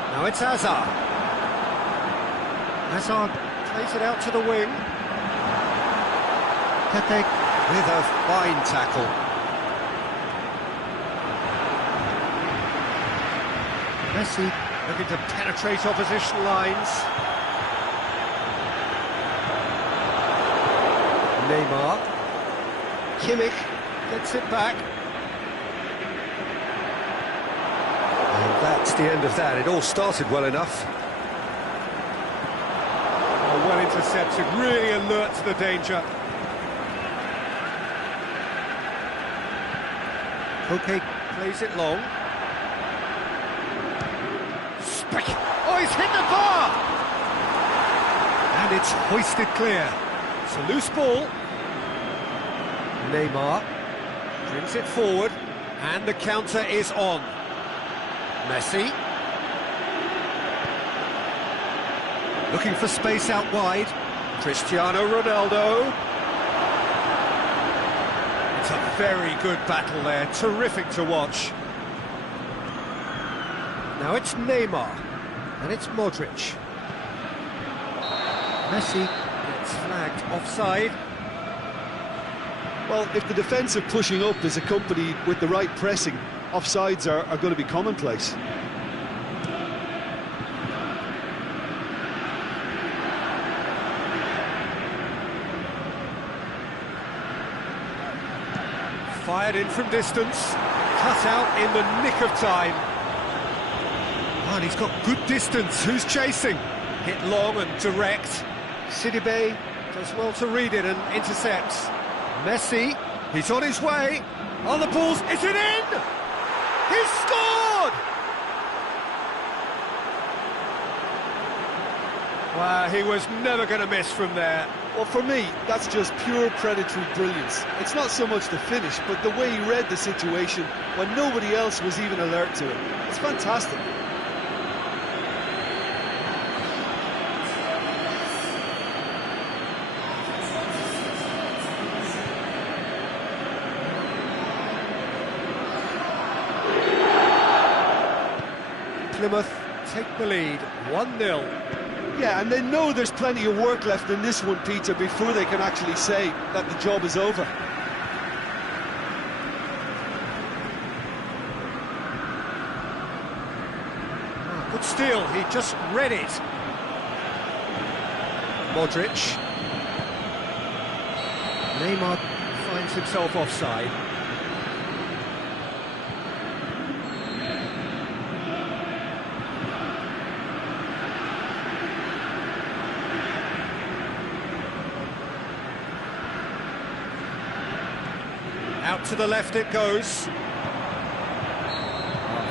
Now it's Azar. Azar plays it out to the wing. Pepe with a fine tackle. Messi looking to penetrate opposition lines. Neymar. Kimmich gets it back. And that's the end of that. It all started well enough. Oh, well intercepted, really alert to the danger. Koke plays it long. Oh, he's hit the bar! And it's hoisted clear. It's a loose ball. Neymar brings it forward, and the counter is on. Messi. Looking for space out wide. Cristiano Ronaldo. It's a very good battle there, terrific to watch. Now it's Neymar, and it's Modric. Messi gets flagged offside. Well, if the defensive pushing up is accompanied with the right pressing, offsides are going to be commonplace. Fired in from distance, cut out in the nick of time. And he's got good distance. Who's chasing? Hit long and direct. Sidibe does well to read it and intercepts. Messi, he's on his way. On the balls, is it in? He's scored! Wow, he was never going to miss from there. Well, for me, that's just pure predatory brilliance. It's not so much the finish, but the way he read the situation when nobody else was even alert to it. It's fantastic. Plymouth take the lead, 1-0. Yeah, and they know there's plenty of work left in this one, Peter, before they can actually say that the job is over. steal, he just read it. Modric. Neymar finds himself offside. Out to the left it goes.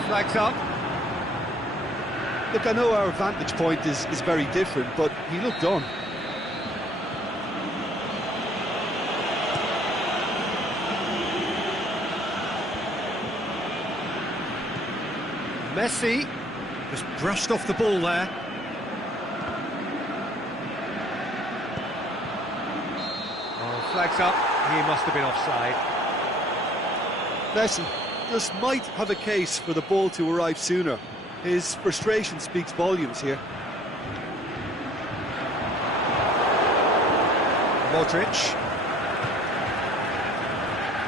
Flags up. Look, I know our vantage point is very different, but he looked on. Messi just brushed off the ball there. Oh, flags up. He must have been offside. Messi just might have a case for the ball to arrive sooner. His frustration speaks volumes here. Modric.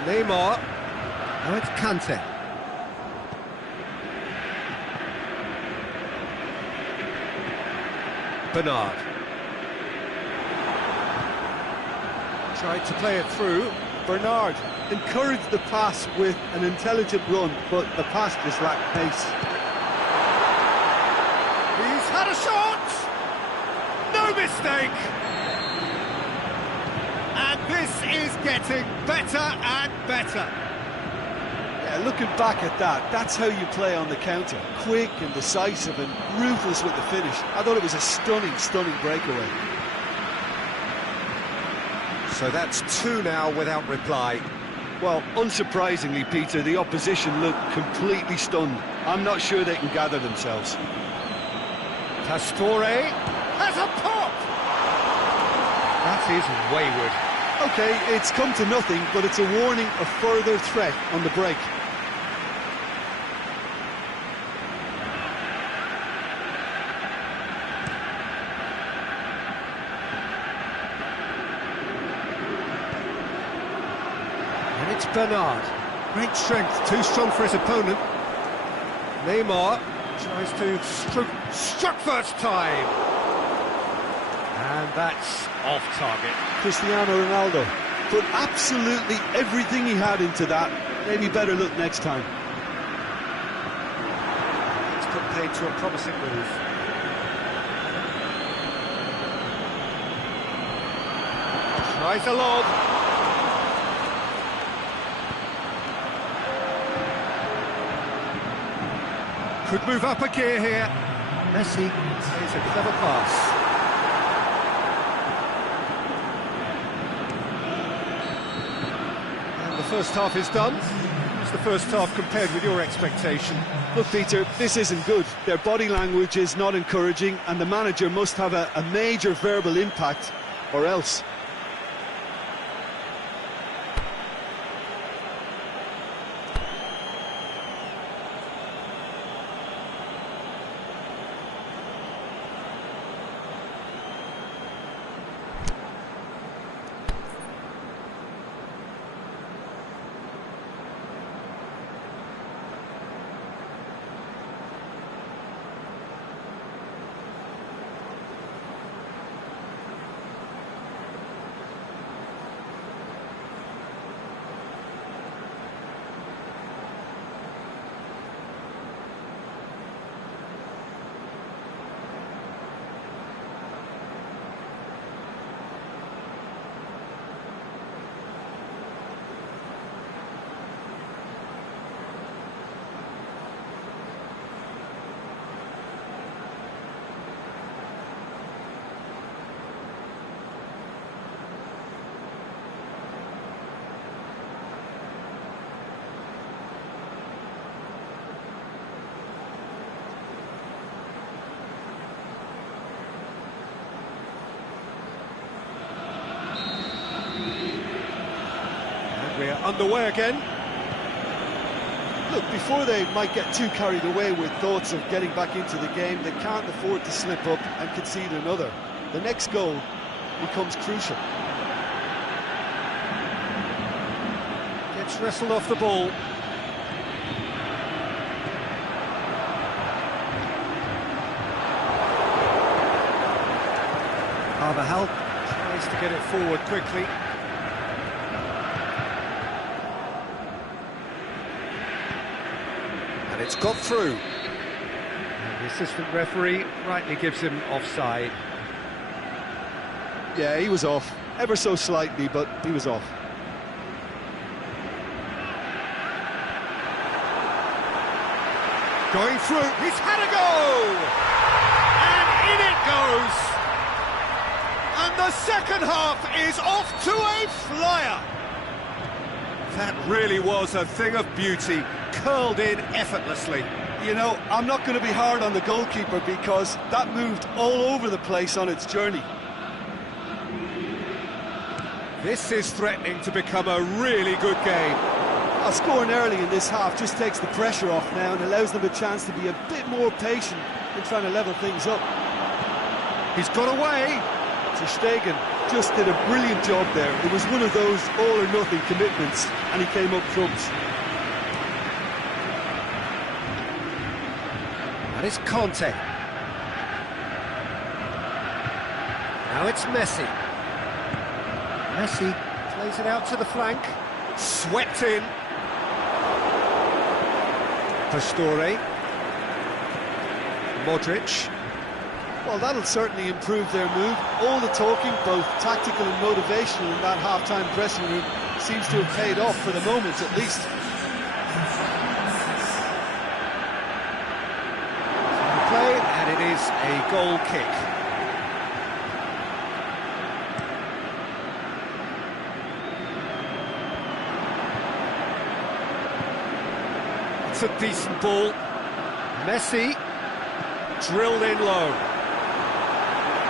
Neymar. Now it's Kante. Bernard. Tried to play it through. Bernard encouraged the pass with an intelligent run, but the pass just lacked pace. He's had a shot! No mistake! And this is getting better and better. Yeah, looking back at that, that's how you play on the counter. Quick and decisive and ruthless with the finish. I thought it was a stunning, stunning breakaway. So that's two now without reply. Well, unsurprisingly, Peter, the opposition look completely stunned. I'm not sure they can gather themselves. Pastore has a pop! That is wayward. OK, it's come to nothing, but it's a warning of further threat on the break. And it's Bernard. Great strength, too strong for his opponent. Neymar tries to struck first time. And that's off target. Cristiano Ronaldo put absolutely everything he had into that. Maybe better look next time. It's put paid to a promising move. Tries a lob. Could move up a gear here. Messi plays a clever pass. And the first half is done. What's the first half compared with your expectation? Look, Peter, this isn't good. Their body language is not encouraging, and the manager must have a major verbal impact, or else. We're underway again. Look, before they might get too carried away with thoughts of getting back into the game, they can't afford to slip up and concede another. The next goal becomes crucial. Gets wrestled off the ball. Carvajal tries to get it forward quickly. And it's got through. And the assistant referee rightly gives him offside. Yeah, he was off, ever so slightly, but he was off. Going through, he's had a go! And in it goes! And the second half is off to a flyer! That really was a thing of beauty, curled in effortlessly. You know, I'm not going to be hard on the goalkeeper because that moved all over the place on its journey. This is threatening to become a really good game. Scoring early in this half just takes the pressure off now and allows them a chance to be a bit more patient in trying to level things up. He's got away. Ter Stegen just did a brilliant job there. It was one of those all-or-nothing commitments, and he came up trumps. That is Conte. Now it's Messi. Messi plays it out to the flank. Swept in. Pastore. Modric. Well, that'll certainly improve their move. All the talking, both tactical and motivational, in that half-time dressing room seems to have paid off for the moment, at least. Play, and it is a goal kick. It's a decent ball. Messi drilled in low.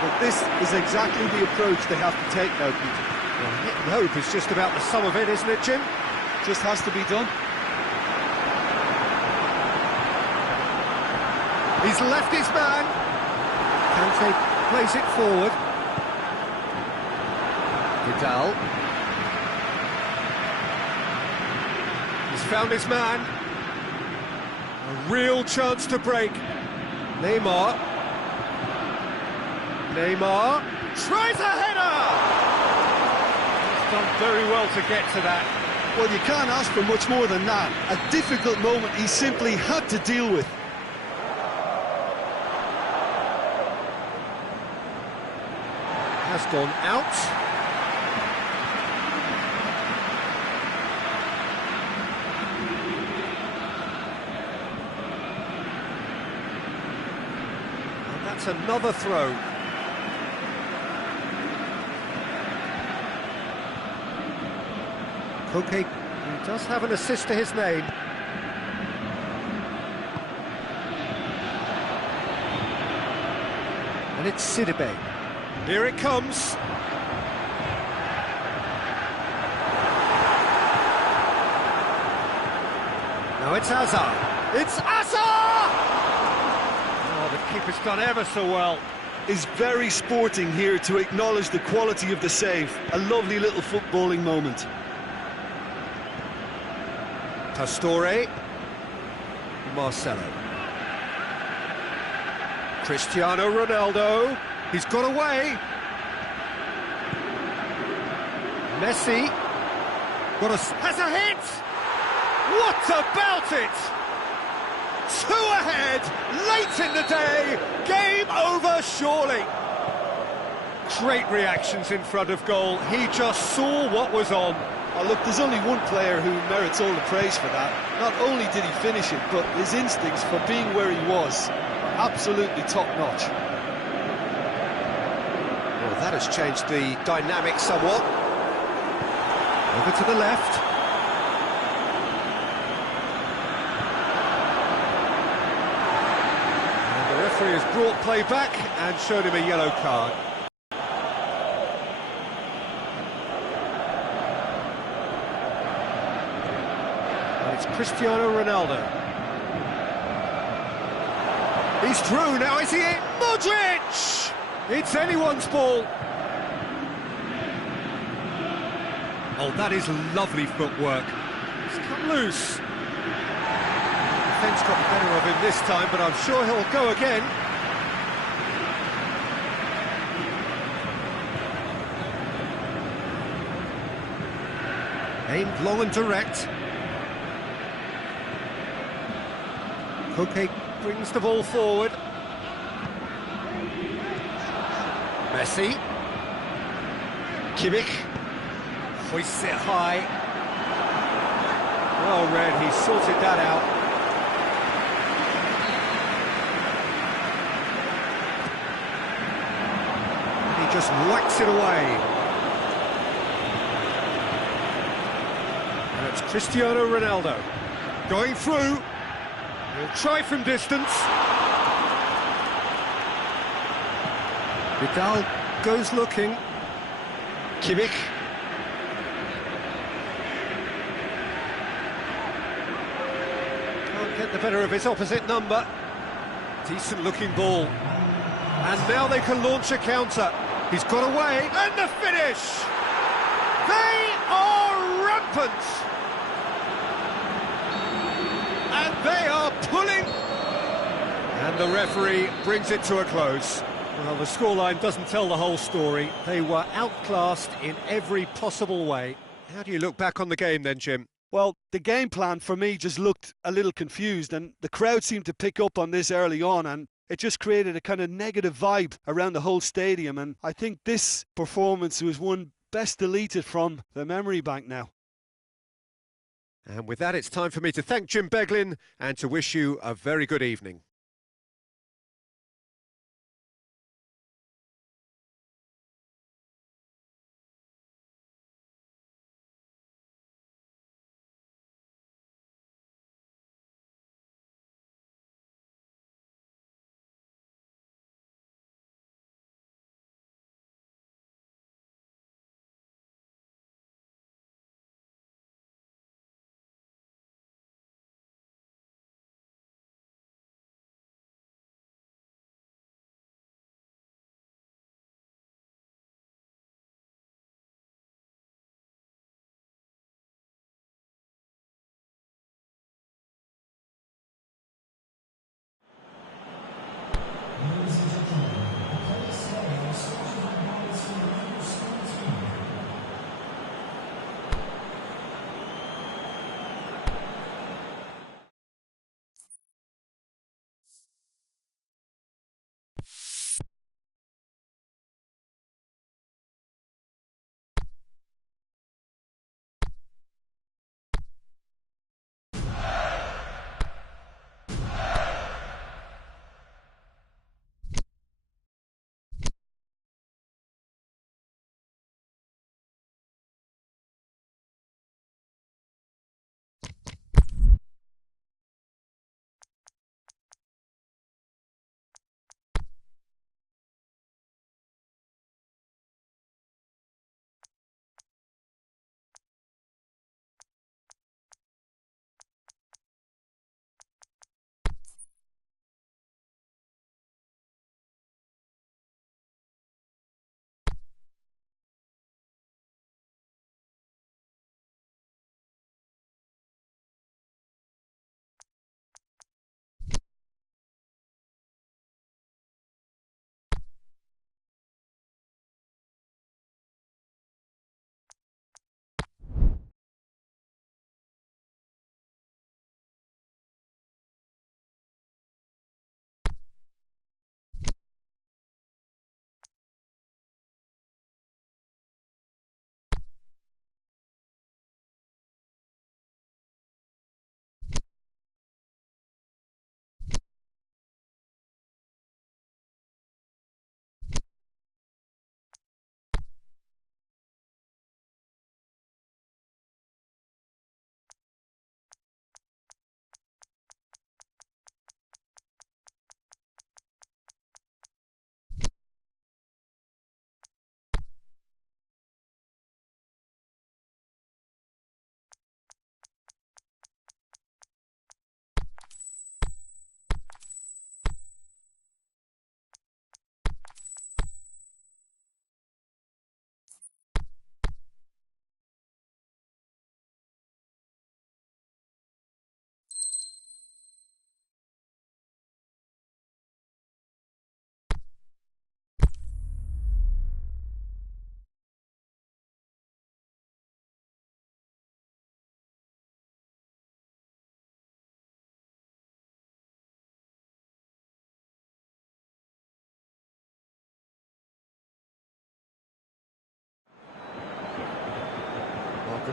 But this is exactly the approach they have to take now, Peter. Well, hitting hope is just about the sum of it, isn't it, Jim? Just has to be done. He's left his man. Kante plays it forward. Vidal. He's found his man. A real chance to break. Neymar. Neymar tries a header! He's done very well to get to that. Well, you can't ask for much more than that. A difficult moment he simply had to deal with. Has gone out. And that's another throw. Koke, he does have an assist to his name. And it's Sidibe. Here it comes. Now it's Hazard. It's Hazard! Oh, the keeper's done ever so well. Is very sporting here to acknowledge the quality of the save. A lovely little footballing moment. Pastore. Marcelo. Cristiano Ronaldo. He's got away. Messi has a hit. What about it? Two ahead, late in the day. Game over, surely. Great reactions in front of goal. He just saw what was on. Oh, look, there's only one player who merits all the praise for that. Not only did he finish it, but his instincts for being where he was are absolutely top-notch. Well, that has changed the dynamic somewhat. Over to the left. And the referee has brought play back and shown him a yellow card. And it's Cristiano Ronaldo. He's through now, is he? Modric! It's anyone's ball. Oh, that is lovely footwork. He's come loose. The defence got the better of him this time, but I'm sure he'll go again. Aimed long and direct. Koke brings the ball forward. Messi. Kimmich hoists it high. Well read, he sorted that out. He just whacks it away. And it's Cristiano Ronaldo going through. He'll try from distance. Vidal goes looking. Kimmich. Can't get the better of his opposite number. Decent looking ball. And now they can launch a counter. He's got away. And the finish! They are rampant! And they are pulling. And the referee brings it to a close. Well, the scoreline doesn't tell the whole story. They were outclassed in every possible way. How do you look back on the game then, Jim? Well, the game plan for me just looked a little confused, and the crowd seemed to pick up on this early on, and it just created a kind of negative vibe around the whole stadium. And I think this performance was one best deleted from the memory bank now. And with that, it's time for me to thank Jim Beglin and to wish you a very good evening.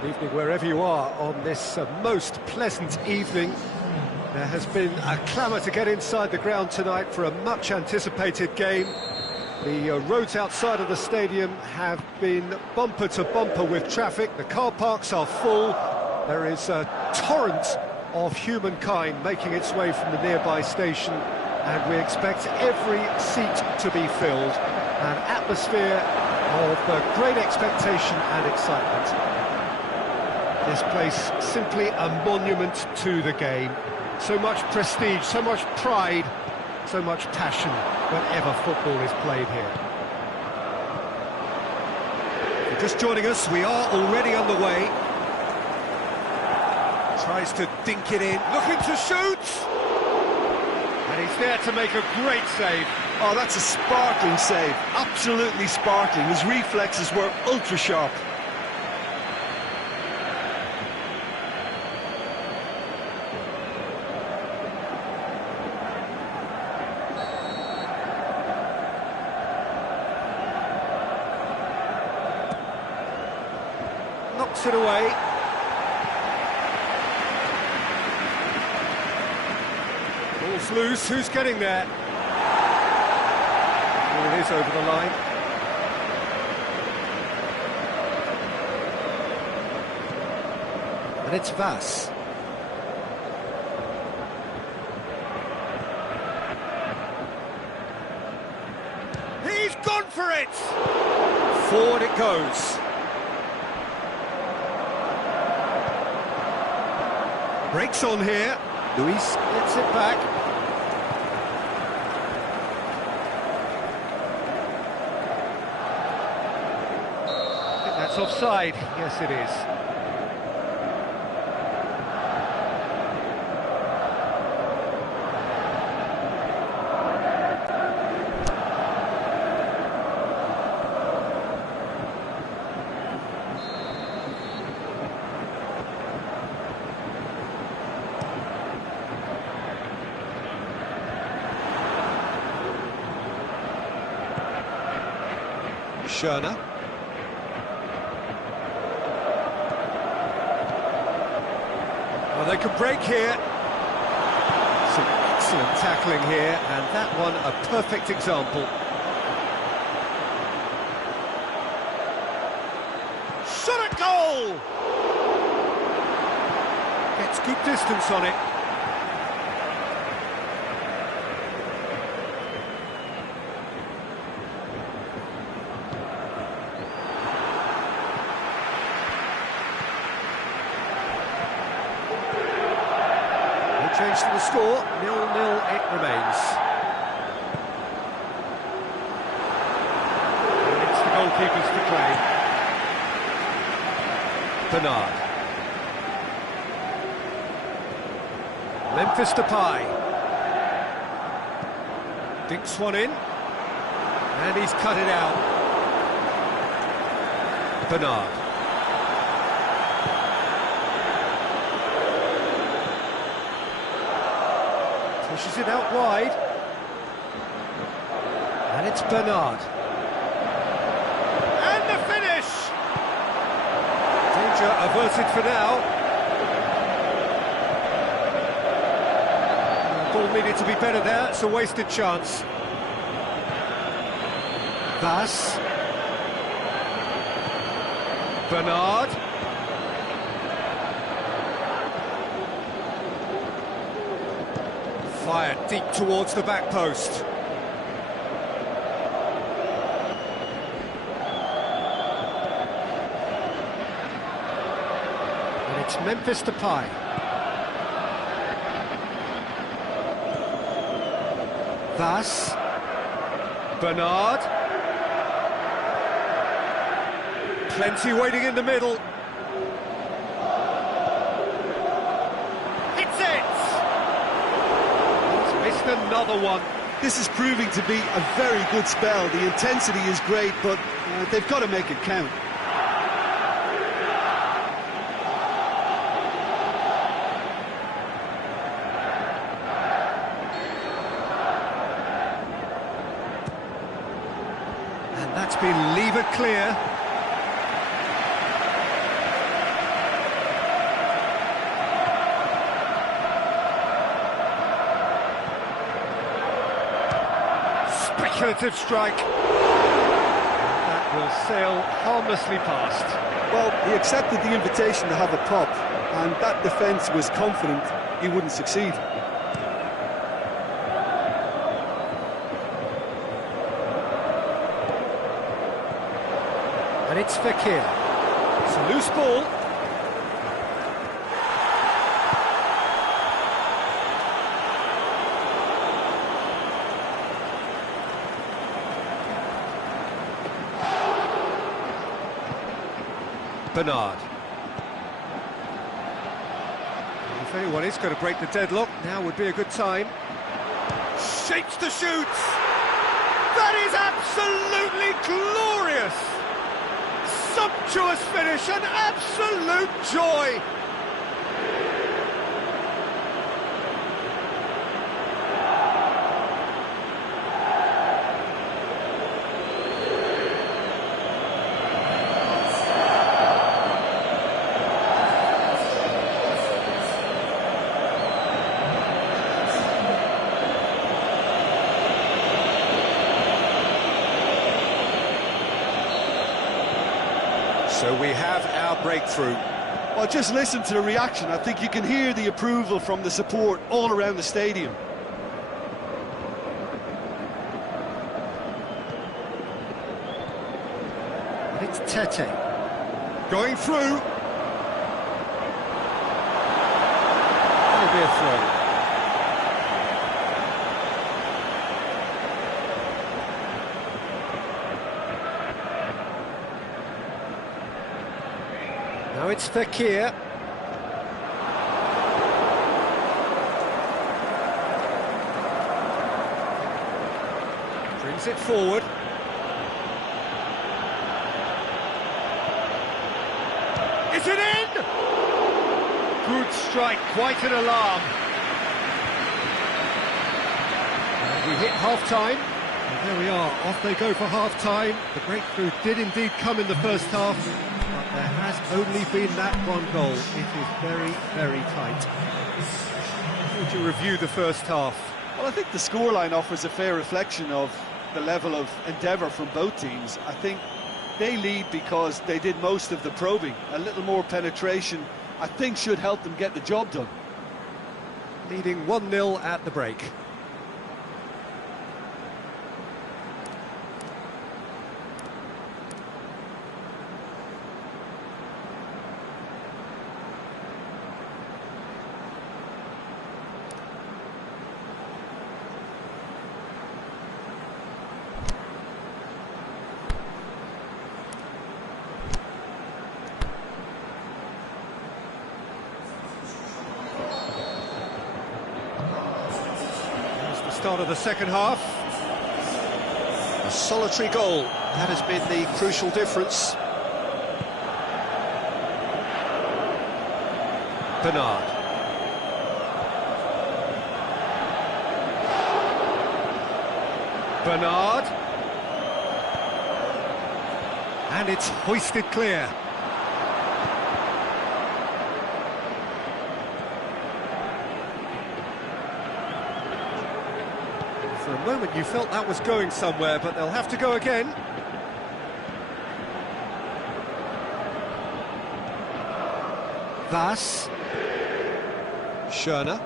Good evening wherever you are on this most pleasant evening. There has been a clamour to get inside the ground tonight for a much anticipated game. The roads outside of the stadium have been bumper to bumper with traffic. The car parks are full. There is a torrent of humankind making its way from the nearby station, and we expect every seat to be filled. An atmosphere of great expectation and excitement. This place simply a monument to the game. So much prestige, so much pride, so much passion whenever football is played here. If you're just joining us, we are already underway. Tries to dink it in, looking to shoot! And he's there to make a great save. Oh, that's a sparkling save, absolutely sparkling. His reflexes were ultra sharp. Knocks it away. Ball's loose, who's getting there? Well, it is over the line. And it's Vass. He's gone for it! Forward it goes. Breaks on here. Luis gets it back. I think that's offside. Yes, it is. Schöner. Well, they could break here. Some excellent tackling here, and that one a perfect example. Shot at goal! Gets good distance on it. Change to the score, 0-0 it remains. And it's the goalkeepers to claim. Bernard. Memphis Depay. Dinks one in. And he's cut it out. Bernard. Pushes it out wide. And it's Bernard. And the finish! Danger averted for now. The ball needed to be better there, it's a wasted chance. Vass. Bernard. Fired deep towards the back post. And it's Memphis Depay. Vass. Bernard. Plenty waiting in the middle. Another one. This is proving to be a very good spell. The intensity is great, but they've got to make it count. And that's been levered clear. speculative strike. That will sail harmlessly past. Well, he accepted the invitation to have a pop, and that defence was confident he wouldn't succeed. And it's Fekir. It's a loose ball. Bernard. If anyone is going to break the deadlock, now would be a good time. Shapes to shoot! That is absolutely glorious! Sumptuous finish, an absolute joy! So we have our breakthrough. Well, just listen to the reaction. I think you can hear the approval from the support all around the stadium. And it's Tete. Going through. That'll be a throw. Now it's Fekir. Brings it forward. Is it in? Good strike, quite an alarm. And we hit half-time. And there we are, off they go for half-time. The breakthrough did indeed come in the first half. There has only been that one goal. It is very, very tight. How would you review the first half? Well, I think the scoreline offers a fair reflection of the level of endeavour from both teams. I think they lead because they did most of the probing. A little more penetration, I think, should help them get the job done. Leading 1-0 at the break. Start of the second half. A solitary goal, that has been the crucial difference. Bernard. Bernard. And it's hoisted clear. For a moment you felt that was going somewhere, but they'll have to go again. Vass. Schöner.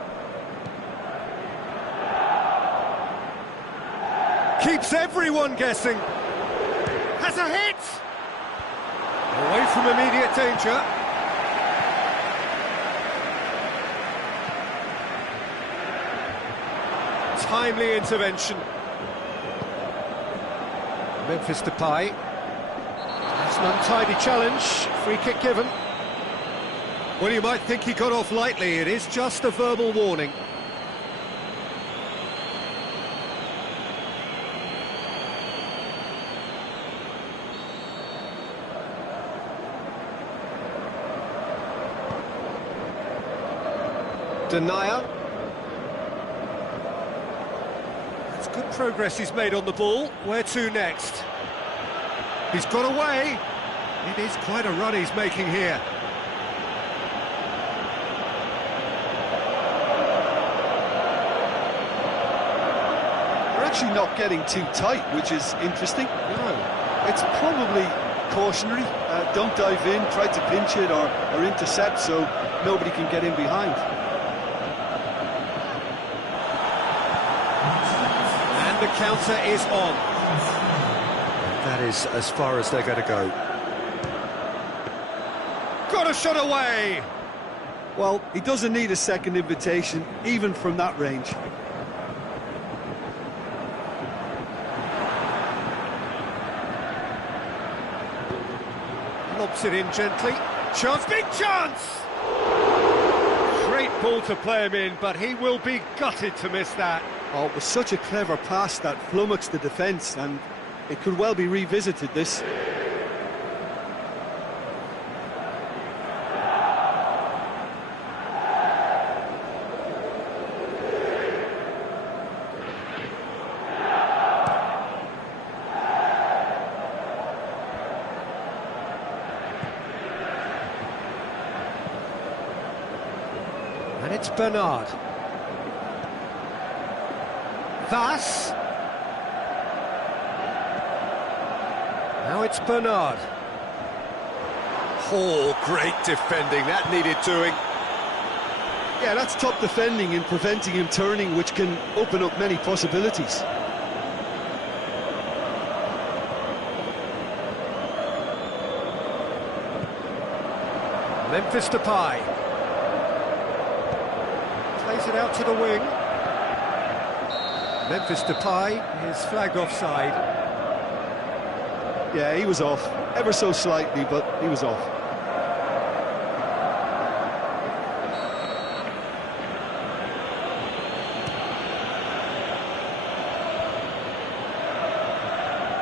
Keeps everyone guessing. Has a hit! Away from immediate danger. Timely intervention. Memphis Depay. That's an untidy challenge. Free kick given. Well, you might think he got off lightly. It is just a verbal warning. Denier. That's good progress he's made on the ball. Where to next? He's got away. It is quite a run he's making here. actually not getting too tight, which is interesting. No. It's probably cautionary. Don't dive in, try to pinch it or intercept so nobody can get in behind. And the counter is on. That is as far as they're going to go. Got a shot away! Well, he doesn't need a second invitation, even from that range. Lobs it in gently. Chance, big chance! Great ball to play him in, but he will be gutted to miss that. Oh, it was such a clever pass that flummoxed the defence, and it could well be revisited, this. And it's Bernard. Thus. Now it's Bernard. Oh, great defending. That needed doing. Yeah, that's top defending and preventing him turning, which can open up many possibilities. Memphis Depay. Plays it out to the wing. Memphis Depay is flagged offside. Yeah, he was off, ever so slightly, but he was off.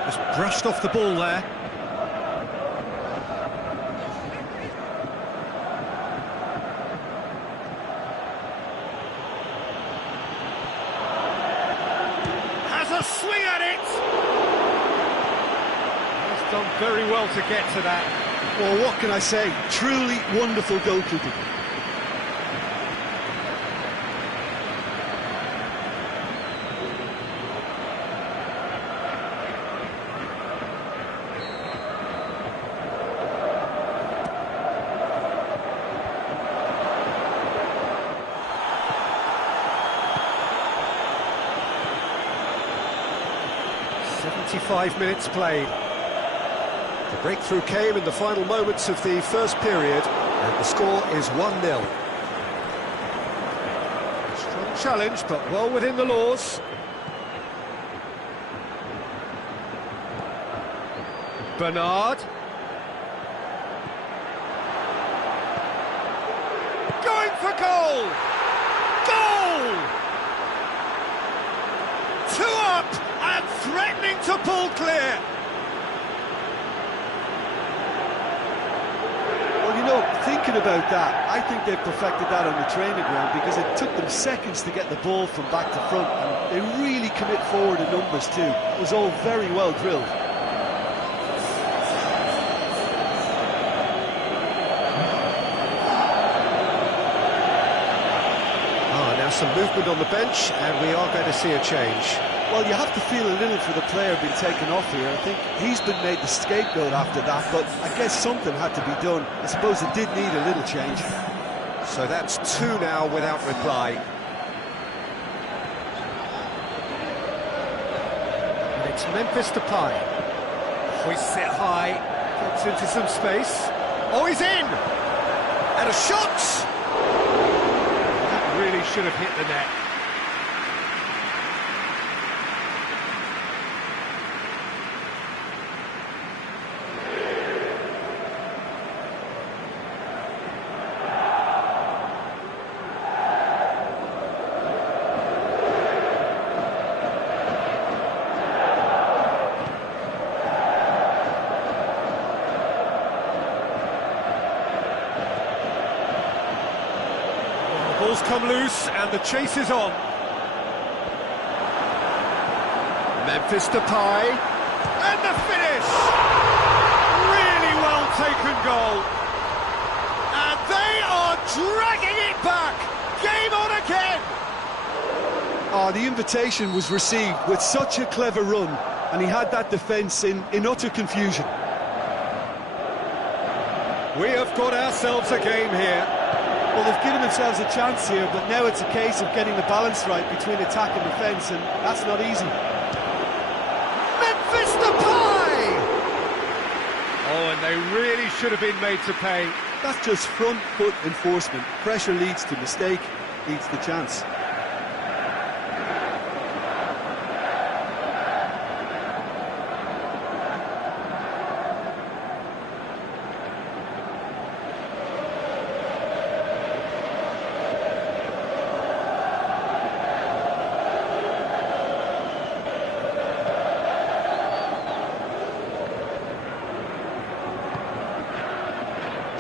Just brushed off the ball there. A swing at it! He's done very well to get to that. Well, what can I say? Truly wonderful goalkeeping. .5 minutes played. The breakthrough came in the final moments of the first period, and the score is 1-0. Strong challenge, but well within the laws. Bernard. Going for goal! Goal! 2 up! And threatening to pull clear. Well, you know, thinking about that, I think they've perfected that on the training ground because it took them seconds to get the ball from back to front, and they really commit forward in numbers too. It was all very well drilled. Now some movement on the bench, and we are going to see a change. Well, you have to feel a little for the player being taken off here. I think he's been made the scapegoat after that, but I guess something had to be done. I suppose it did need a little change. So that's 2 now without reply. And it's Memphis Depay. Hoists it high, gets into some space. Oh, he's in! And a shot! That really should have hit the net. Ball's come loose and the chase is on. Memphis Depay, and the finish! Really well taken goal. And they are dragging it back. Game on again. Oh, the invitation was received with such a clever run, and he had that defence in utter confusion. We have got ourselves a game here. Well, they've given themselves a chance here, but now it's a case of getting the balance right between attack and defence, and that's not easy. Memphis Depay! Oh, and they really should have been made to pay. That's just front foot enforcement. Pressure leads to mistake, leads to chance.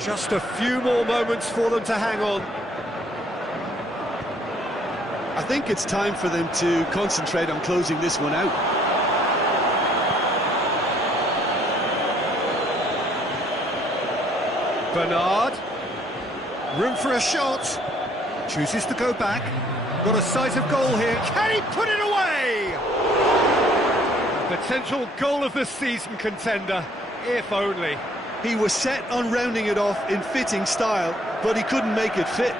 Just a few more moments for them to hang on. I think it's time for them to concentrate on closing this one out. Bernard. Room for a shot. Chooses to go back. Got a sight of goal here. Can he put it away? A potential goal of the season contender, if only. He was set on rounding it off in fitting style, but he couldn't make it fit.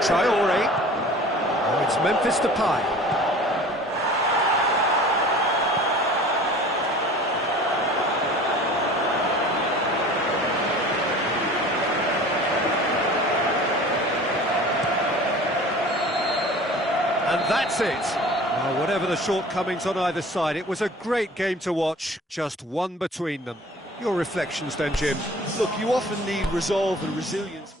Traore. Oh, it's Memphis Depay. And that's it. Well, whatever the shortcomings on either side, it was a great game to watch, just one between them. Your reflections then, Jim? Look, you often need resolve and resilience.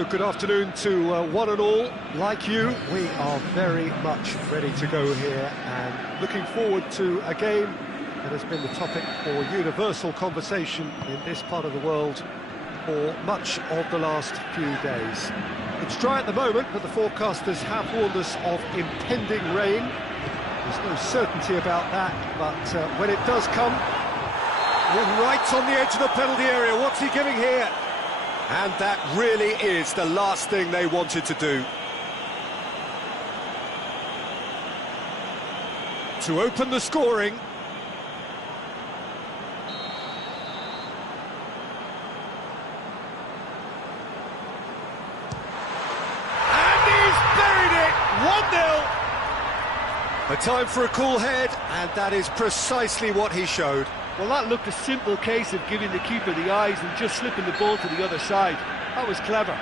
Hello, good afternoon to one and all. Like you, we are very much ready to go here and looking forward to a game that has been the topic for universal conversation in this part of the world for much of the last few days. It's dry at the moment, but the forecasters have warned us of impending rain. There's no certainty about that, but when it does come, right on the edge of the penalty area, what's he giving here? And that really is the last thing they wanted to do. To open the scoring. And he's buried it! 1-0! A time for a cool head, and that is precisely what he showed. Well, that looked a simple case of giving the keeper the eyes and just slipping the ball to the other side. That was clever.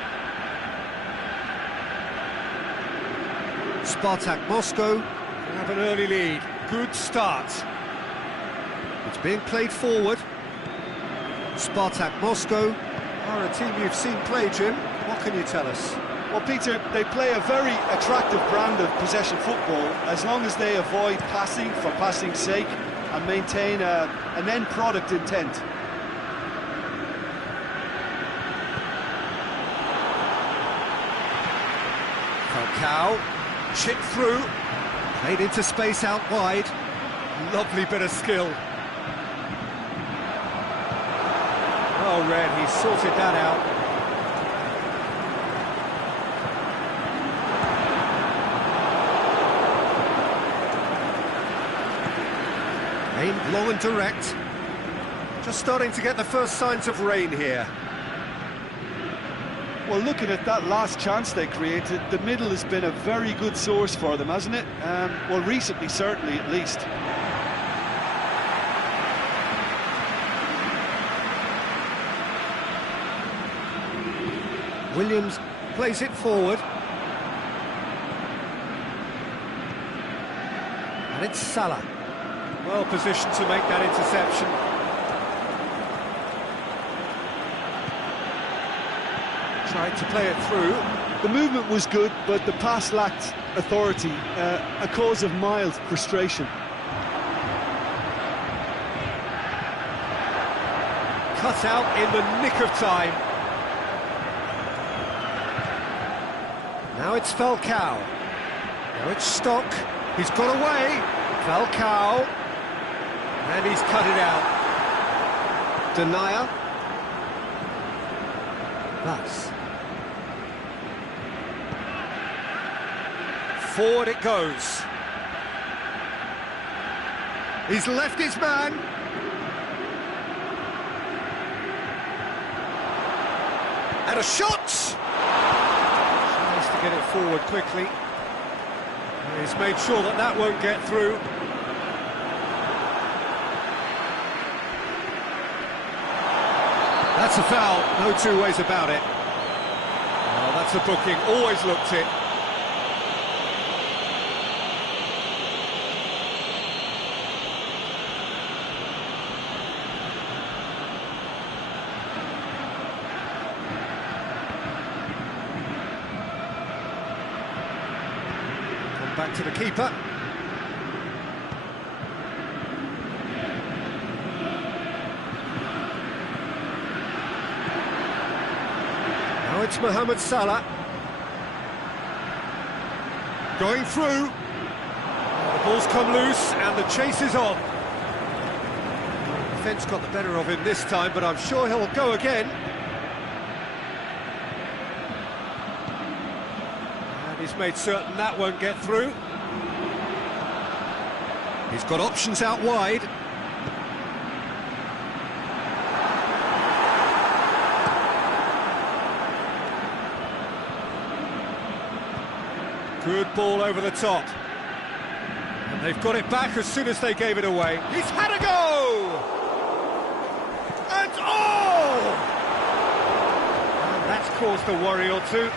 Spartak Moscow have an early lead. Good start. It's being played forward. Spartak Moscow are a team you've seen play, Jim. What can you tell us? Well, Peter, they play a very attractive brand of possession football as long as they avoid passing for passing's sake and maintain an end product intent. Falcao, chipped through, played into space out wide. Lovely bit of skill. Oh, Red, he sorted that out. Aimed long and direct. Just starting to get the first signs of rain here. Well, looking at that last chance they created, the middle has been a very good source for them, hasn't it? Well, recently, certainly, at least. Williams plays it forward. And it's Salah. Well positioned to make that interception. Tried to play it through. The movement was good, but the pass lacked authority, a cause of mild frustration. Cut out in the nick of time. Now it's Falcao. Now it's Stock. He's got away. Falcao. And he's cut it out. Denier. That's. Forward it goes. He's left his man. And a shot! Tries to get it forward quickly. He's made sure that that won't get through. That's a foul, no two ways about it. Oh, that's a booking, always looked it. Come back to the keeper. Now it's Mohamed Salah. Going through. The ball's come loose and the chase is on. The defence got the better of him this time, but I'm sure he'll go again. And he's made certain that won't get through. He's got options out wide. Good ball over the top. And they've got it back as soon as they gave it away. He's had a go! And oh! And that's caused a worry or two.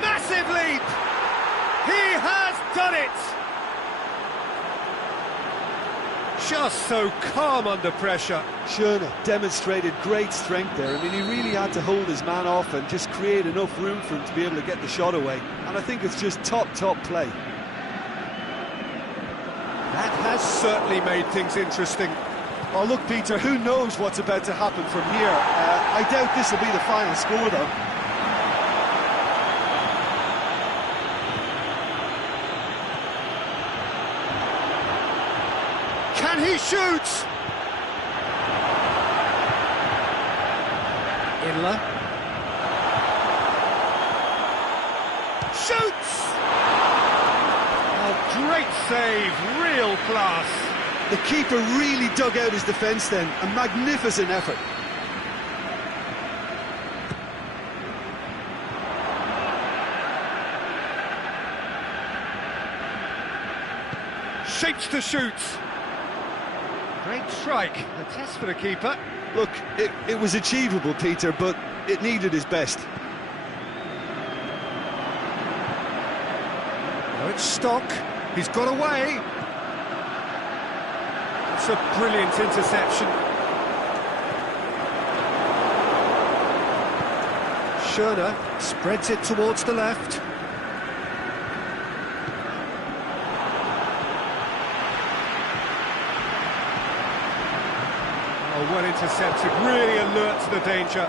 Massive leap! He has done it! Just so calm under pressure. Schöne demonstrated great strength there. I mean, he really had to hold his man off and just create enough room for him to be able to get the shot away. And I think it's just top play. That has certainly made things interesting. Oh, look, Peter, who knows what's about to happen from here? I doubt this will be the final score, though. Can he shoot? Inler. Shoots! Oh, great save, real class. The keeper really dug out his defence then. A magnificent effort. Shapes to shoot. Great strike, a test for the keeper. Look, it was achievable, Peter, but it needed his best. Oh, it's Stock. He's got away. It's a brilliant interception. Schöne spreads it towards the left. Oh, well intercepted, really alert to the danger.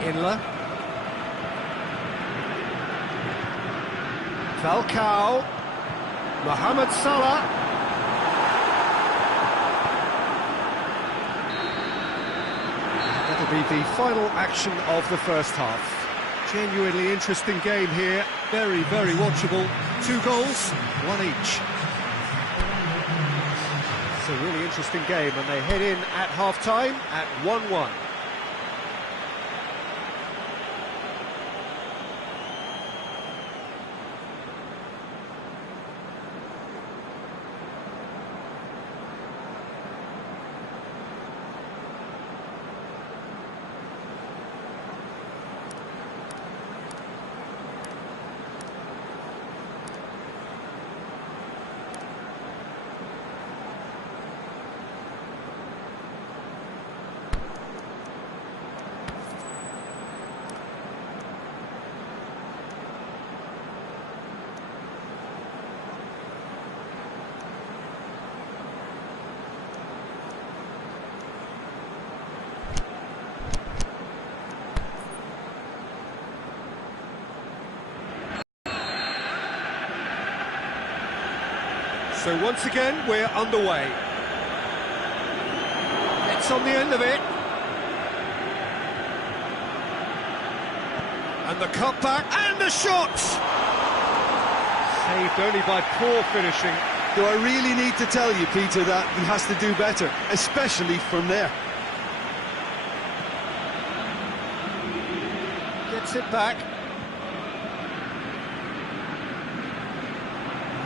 Inler. Falcao. Mohamed Salah. That'll be the final action of the first half. Genuinely interesting game here. Very, very watchable. 2 goals, 1 each. It's a really interesting game, and they head in at half-time at 1-1. So once again, we're underway. It's on the end of it. And the cutback, and the shot! Saved only by poor finishing. Do I really need to tell you, Peter, that he has to do better, especially from there? Gets it back.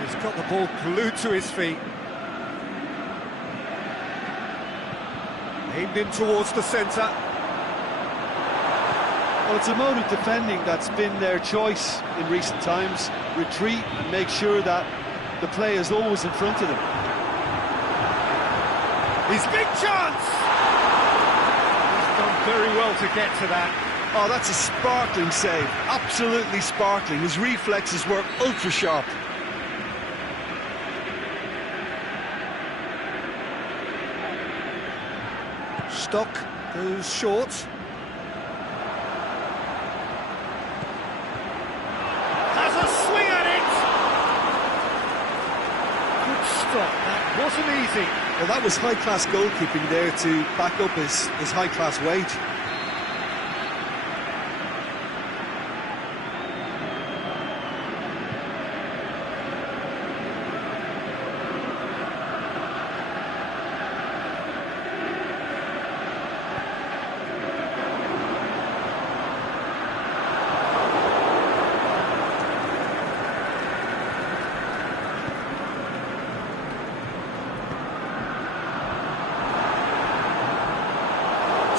He's got the ball glued to his feet. Aimed in towards the centre. Well, it's a mode of defending that's been their choice in recent times. Retreat and make sure that the play is always in front of them. His big chance! He's done very well to get to that. Oh, that's a sparkling save. Absolutely sparkling. His reflexes were ultra sharp. Stock goes short. Has a swing at it! Good stop, that wasn't easy. Well, that was high-class goalkeeping there to back up his high-class wage.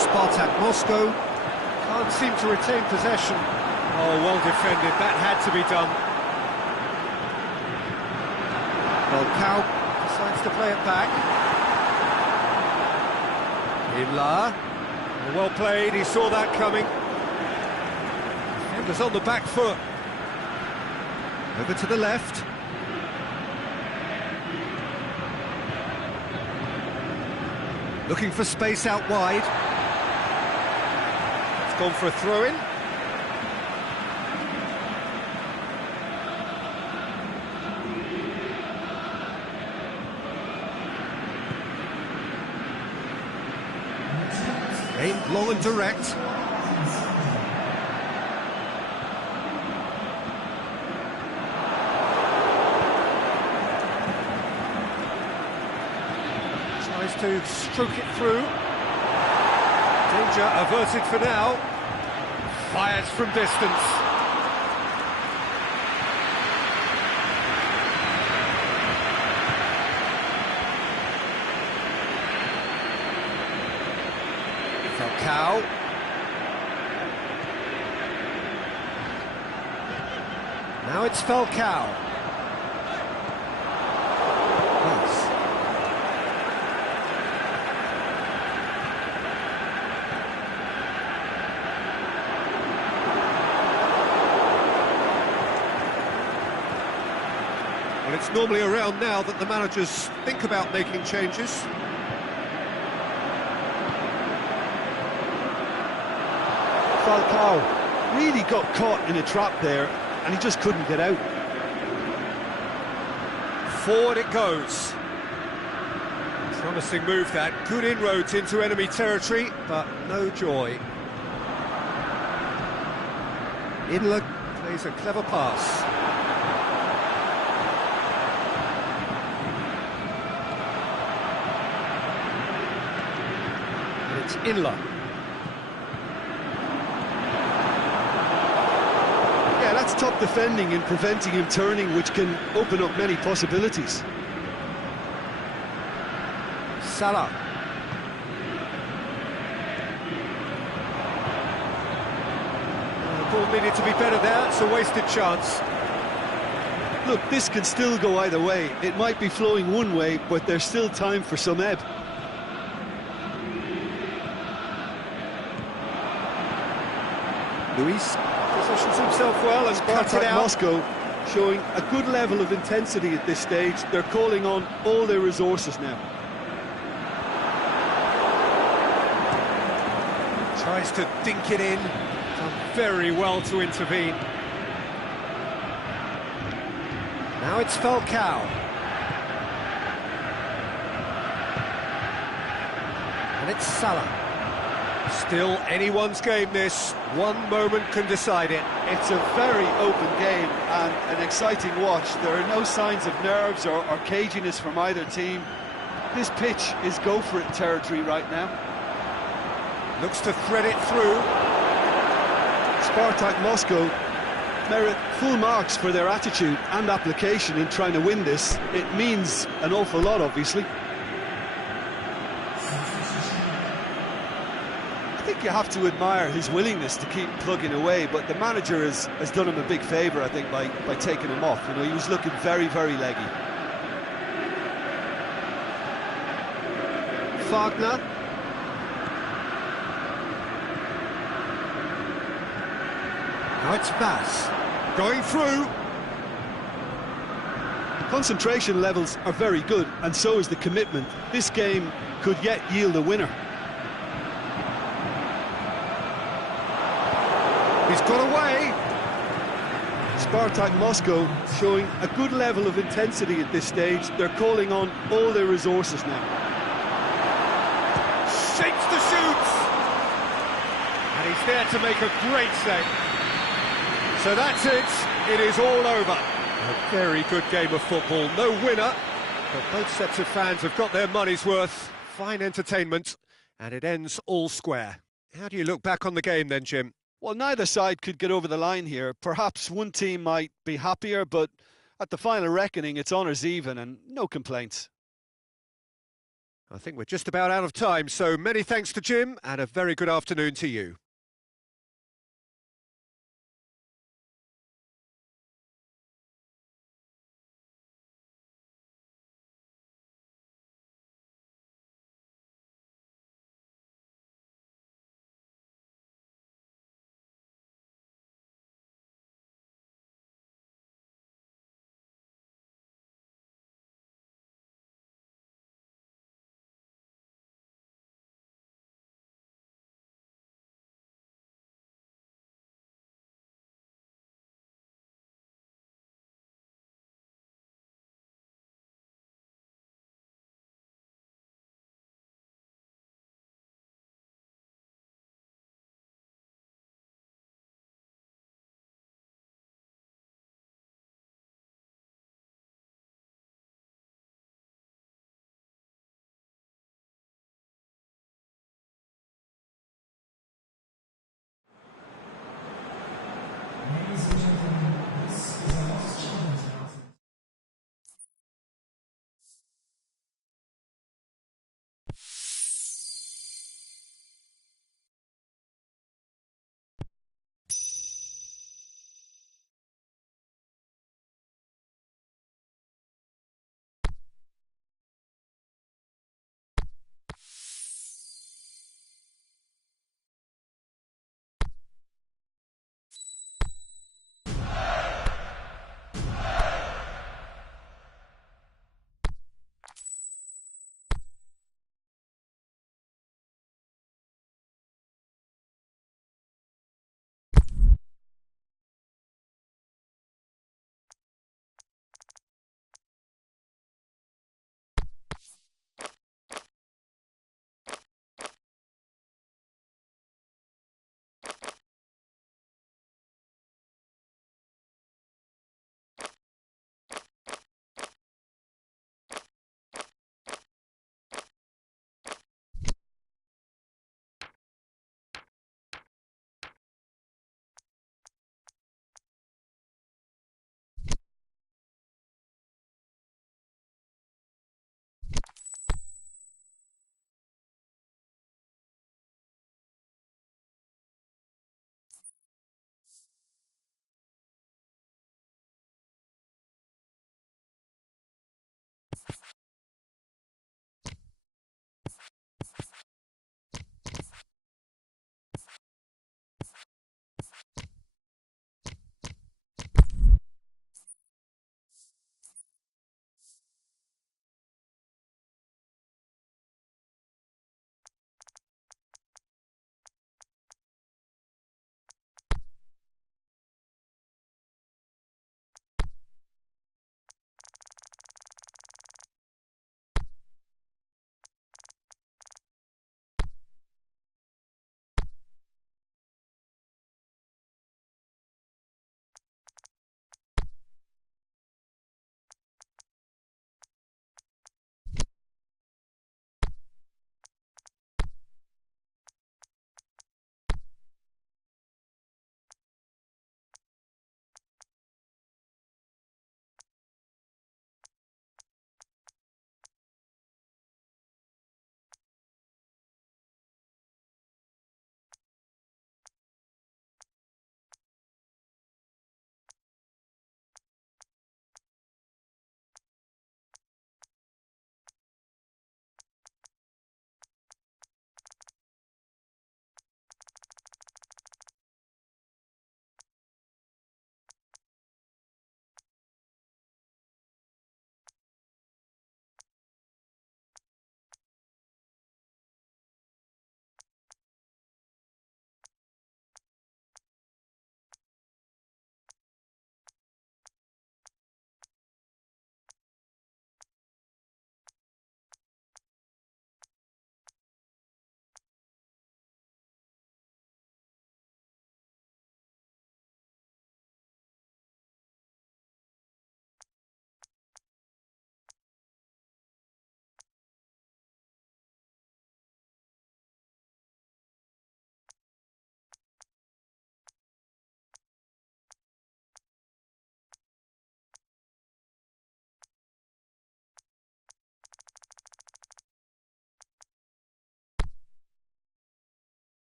Spartak Moscow can't seem to retain possession. Oh, well defended, that had to be done. Falcao Tries to play it back. Imla. Well played, he saw that coming. Defenders on the back foot. Over to the left. Looking for space out wide. It's gone for a throw-in. Aimed long and direct. Tries to stroke it through. Danger averted for now. Fires from distance. Falcao. Now it's Falcao. Nice. Well, it's normally around now that the managers think about making changes. Falcao really got caught in a trap there, and he just couldn't get out. Forward it goes. Promising move that. Good inroads into enemy territory, but no joy. Inler plays a clever pass. And it's Inler. That's top defending and preventing him turning, which can open up many possibilities. Salah. The ball needed to be better there, it's a wasted chance. Look, this can still go either way. It might be flowing one way, but there's still time for some ebb. Luis positions himself well and cuts it Spartak out. Moscow showing a good level of intensity at this stage. They're calling on all their resources now. Tries to dink it in. Done very well to intervene. Now it's Falcao. And it's Salah. Still anyone's game, this. One moment can decide it. It's a very open game and an exciting watch. There are no signs of nerves or caginess from either team. This pitch is go-for-it territory right now. Looks to thread it through. Spartak Moscow merit full marks for their attitude and application in trying to win this. It means an awful lot, obviously. I think you have to admire his willingness to keep plugging away, but the manager has done him a big favour, I think, by taking him off. You know, he was looking very, very leggy. Wagner. Now it's Bass. Going through. Concentration levels are very good, and so is the commitment. This game could yet yield a winner. He's got away. Spartak Moscow showing a good level of intensity at this stage. They're calling on all their resources now. Shapes to shoot. And he's there to make a great save. So that's it. It is all over. A very good game of football. No winner, but both sets of fans have got their money's worth. Fine entertainment, and it ends all square. How do you look back on the game then, Jim? Well, neither side could get over the line here. Perhaps one team might be happier, but at the final reckoning, it's honours even and no complaints. I think we're just about out of time, so many thanks to Jim, and a very good afternoon to you.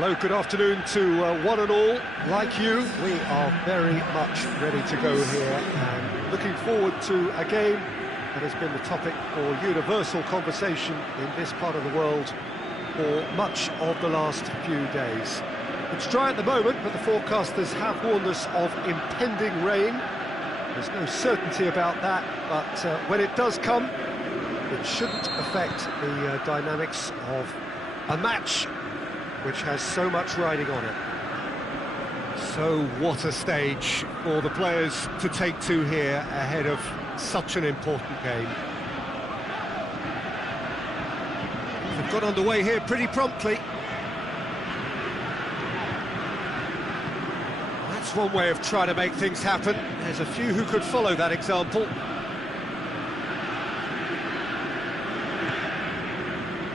Hello, good afternoon to one and all. Like you, we are very much ready to go here and looking forward to a game that has been the topic for universal conversation in this part of the world for much of the last few days. It's dry at the moment, but the forecasters have warned us of impending rain. There's no certainty about that, but when it does come, it shouldn't affect the dynamics of a match which has so much riding on it. So what a stage for the players to take to here ahead of such an important game. They've got underway here pretty promptly. That's one way of trying to make things happen. There's a few who could follow that example.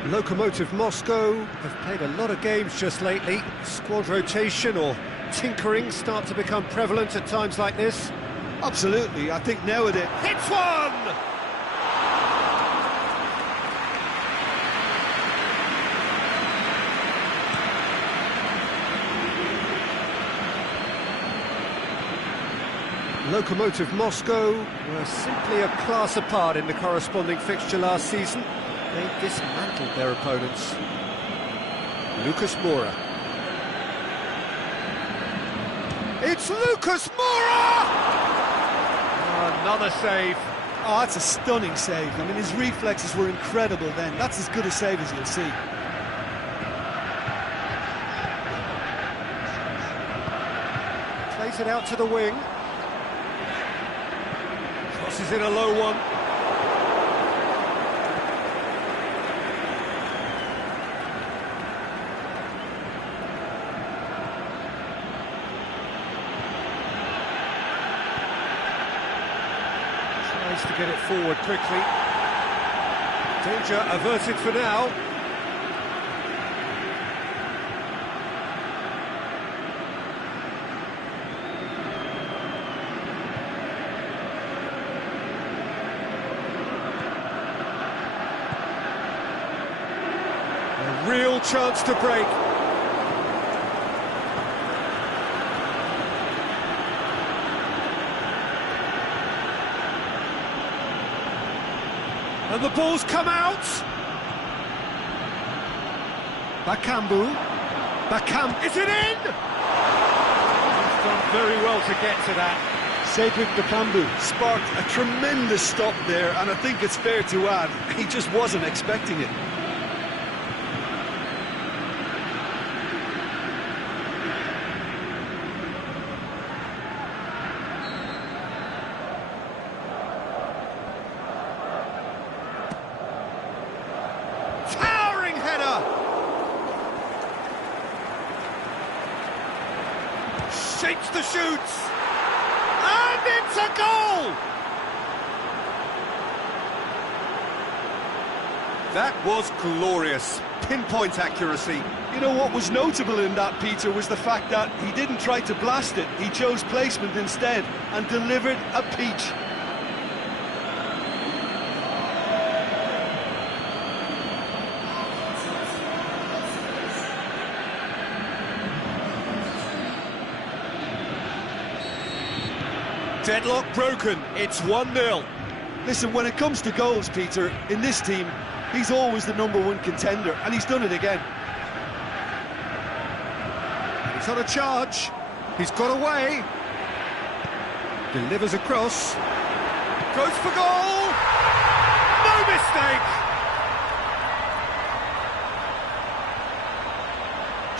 Lokomotiv Moscow have played a lot of games just lately. Squad rotation or tinkering start to become prevalent at times like this. Absolutely, I think nowadays... Hits one! Lokomotiv Moscow were simply a class apart in the corresponding fixture last season. They dismantled their opponents. Lucas Moura. It's Lucas Moura! Oh, another save. Oh, that's a stunning save. I mean, his reflexes were incredible then. That's as good a save as you'll see. Plays it out to the wing. Crosses in a low one. To get it forward quickly. Danger averted for now. A real chance to break. And the ball's come out. Bakambu. Is it in? He's done very well to get to that. Cedric Bakambu sparked a tremendous stop there, and I think it's fair to add, he just wasn't expecting it. Shapes the shoots, and it's a goal! That was glorious, pinpoint accuracy. You know what was notable in that, Peter, was the fact that he didn't try to blast it, he chose placement instead, and delivered a peach. Deadlock broken, it's 1-0. Listen, when it comes to goals, Peter, in this team, he's always the #1 contender, and he's done it again. He's on a charge, he's got away. Delivers across. Goes for goal! No mistake!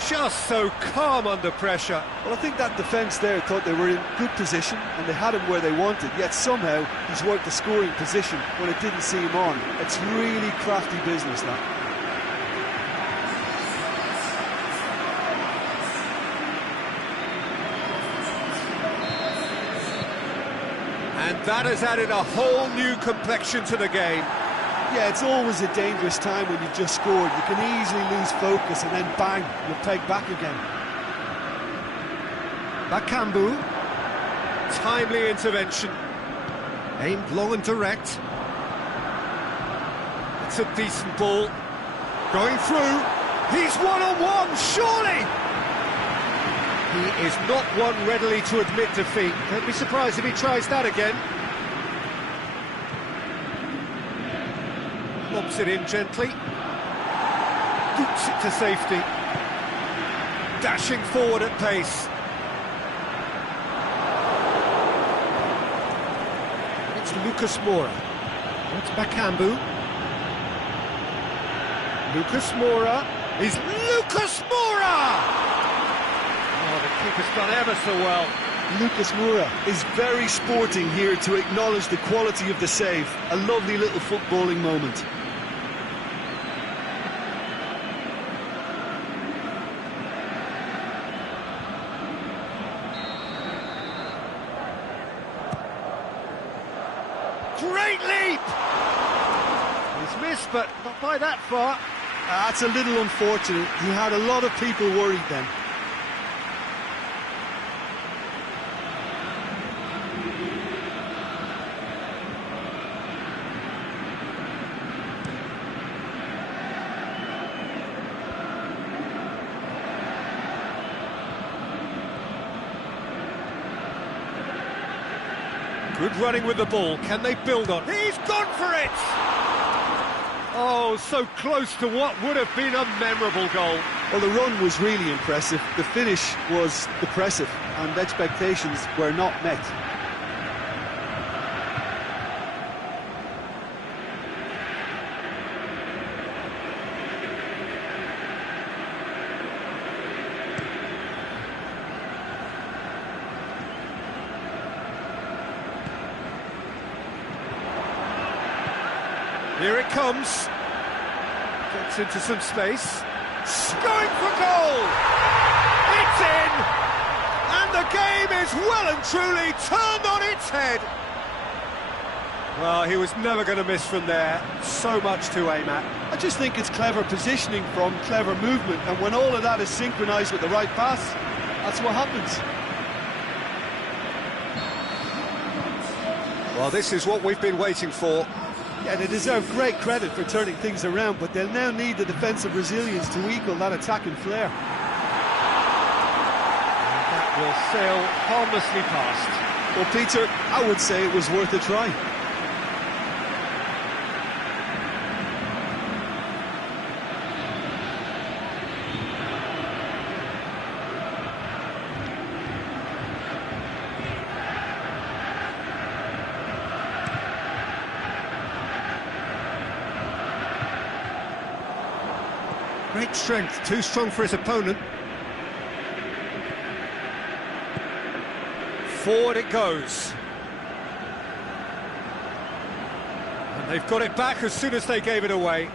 Just so calm under pressure. Well, I think that defence there thought they were in good position and they had him where they wanted, yet somehow he's worked the scoring position when it didn't see him on. It's really crafty business, that. And that has added a whole new complexion to the game. Yeah, it's always a dangerous time when you've just scored. You can easily lose focus and then bang, you're pegged back again. Bakambu, timely intervention, aimed long and direct. It's a decent ball, going through, He's one-on-one, surely! He is not one readily to admit defeat. Don't be surprised if he tries that again. Lobs it in gently. Boots it to safety. Dashing forward at pace. It's Lucas Moura. It's Bakambu. Lucas Moura is Lucas Moura! Oh, the keeper's done ever so well. Lucas Moura is very sporting here to acknowledge the quality of the save. A lovely little footballing moment. Great leap! He's missed, but not by that far. That's a little unfortunate. He had a lot of people worried then. Good running with the ball. Can they build on? He's gone for it! Oh, so close to what would have been a memorable goal. Well, the run was really impressive. The finish was depressive, and expectations were not met. Here it comes. Gets into some space. Going for goal! It's in! And the game is well and truly turned on its head. Well, he was never going to miss from there. So much to aim at. I just think it's clever positioning from clever movement, and when all of that is synchronised with the right pass, that's what happens. Well, this is what we've been waiting for. Yeah, they deserve great credit for turning things around, but they'll now need the defensive resilience to equal that attacking flair. That will sail harmlessly past. Well, Peter, I would say it was worth a try. Great strength, too strong for his opponent. Forward it goes. And they've got it back as soon as they gave it away.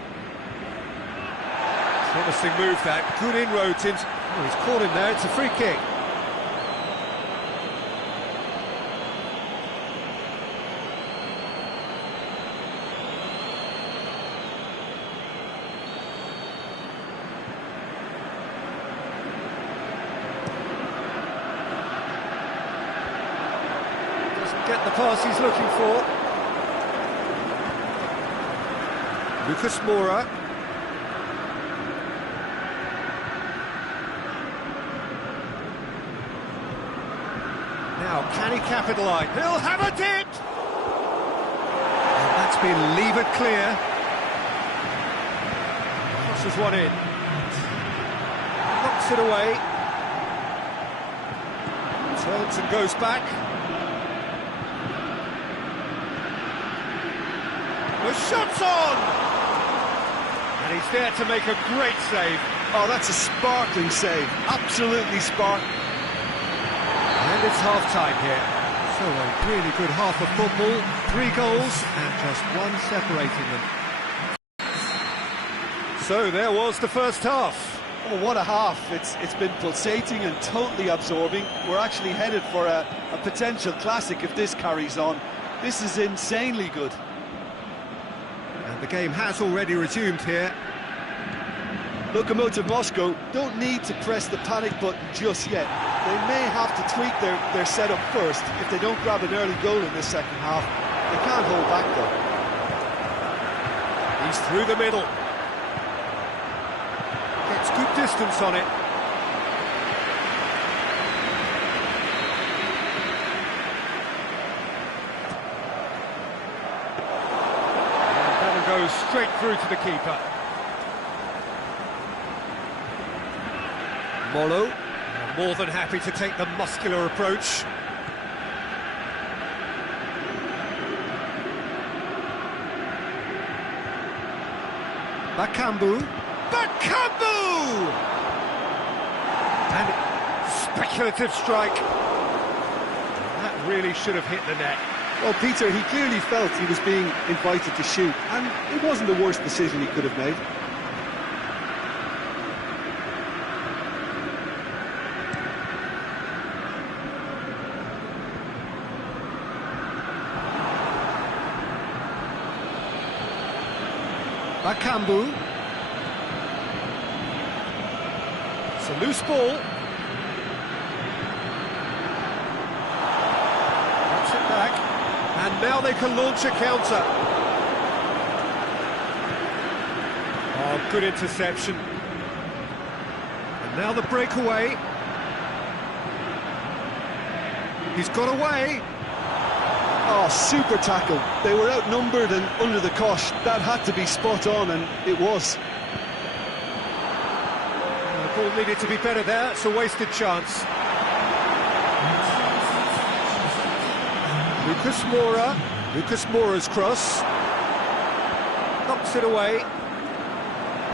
Promising move that, good inroads into... Oh, he's caught him there, it's a free kick. Get the pass he's looking for. Lucas Moura. Now, can he capitalise? He'll have a dip! And that's been levered clear. Crosses one in. Knocks it away. Turns and goes back. The shot's on! And he's there to make a great save. Oh, that's a sparkling save. Absolutely sparkling. And it's half-time here. So a really good half of football. 3 goals and just one separating them. So there was the first half. Oh, what a half. It's been pulsating and totally absorbing. We're actually headed for a potential classic if this carries on. This is insanely good. And the game has already resumed here. Lokomotiv Moscow don't need to press the panic button just yet. They may have to tweak their setup first if they don't grab an early goal in this second half. They can't hold back though. He's through the middle. Gets good distance on it. And that'll go straight through to the keeper. Molo, more than happy to take the muscular approach. Bakambu. Bakambu! And speculative strike. That really should have hit the net. Well, Peter, he clearly felt he was being invited to shoot, and it wasn't the worst decision he could have made. Bakambu. It's a loose ball. Puts it back. And now they can launch a counter. Oh, good interception. And now the breakaway. He's got away. Oh, super tackle. They were outnumbered and under the cosh. That had to be spot on, and it was. The ball needed to be better there. It's a wasted chance. Lucas Moura's cross. Knocks it away.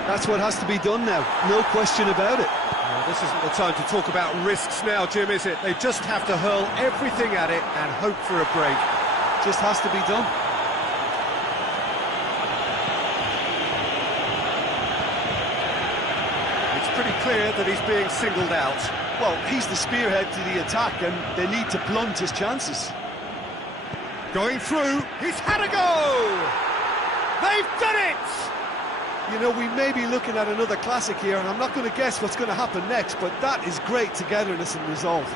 That's what has to be done now. No question about it. Well, this isn't the time to talk about risks now, Jim, is it? They just have to hurl everything at it and hope for a break. Just has to be done. It's pretty clear that he's being singled out. Well, he's the spearhead to the attack, and they need to blunt his chances. Going through, he's had a go! They've done it! You know, we may be looking at another classic here, and I'm not going to guess what's going to happen next, but that is great togetherness and resolve.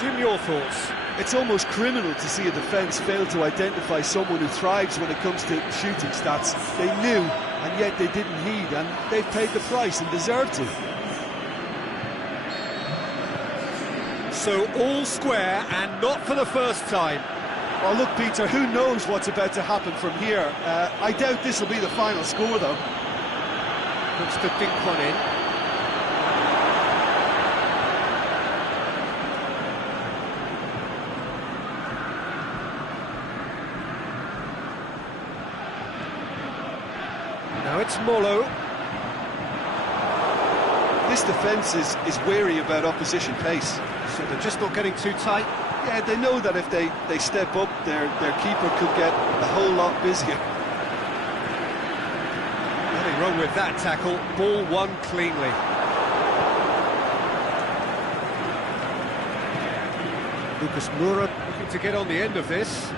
Jim, your thoughts? It's almost criminal to see a defence fail to identify someone who thrives when it comes to shooting stats. They knew, and yet they didn't heed, and they've paid the price and deserve to. So all square, and not for the first time. Well, look, Peter, who knows what's about to happen from here? I doubt this will be the final score, though. Looks to dink one in. Now it's Molo. This defence is wary about opposition pace. So they're just not getting too tight. Yeah, they know that if they step up, their keeper could get a whole lot busier. Nothing wrong with that tackle. Ball won cleanly. Lucas Moura looking to get on the end of this.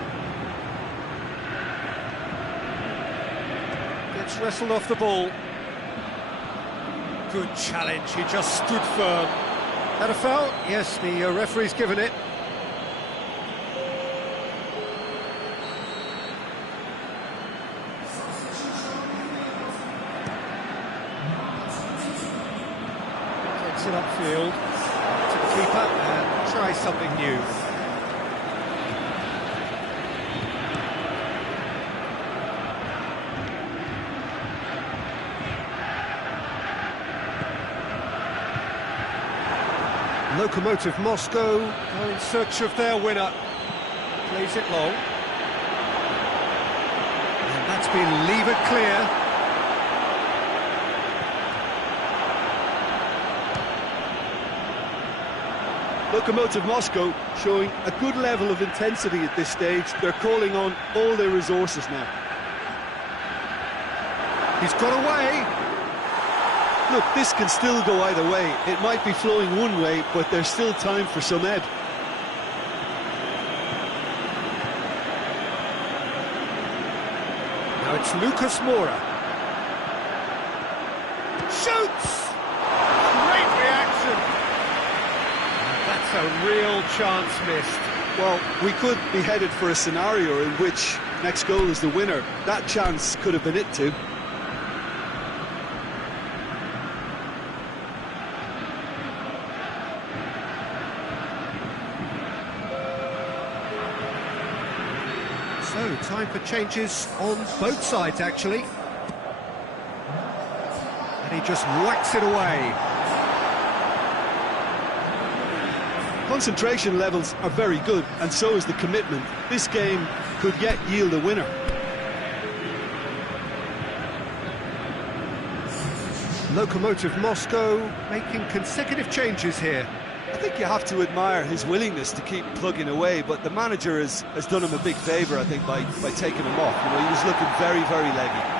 Gets wrestled off the ball. Good challenge, he just stood firm. Had a foul? Yes, the referee's given it. Takes it upfield to the keeper and tries something new. Lokomotiv Moscow go in search of their winner. Plays it long. And that's been levered clear. Lokomotiv Moscow showing a good level of intensity at this stage. They're calling on all their resources now. He's got away. Look, this can still go either way. It might be flowing one way, but there's still time for some ebb. Now it's Lucas Moura. Shoots! Great reaction! That's a real chance missed. Well, we could be headed for a scenario in which next goal is the winner. That chance could have been it too. So, time for changes on both sides, actually. And he just whacks it away. Concentration levels are very good, and so is the commitment. This game could yet yield a winner. Lokomotiv Moscow making consecutive changes here. I think you have to admire his willingness to keep plugging away, but the manager has done him a big favour, I think, by taking him off. You know, he was looking very, very leggy.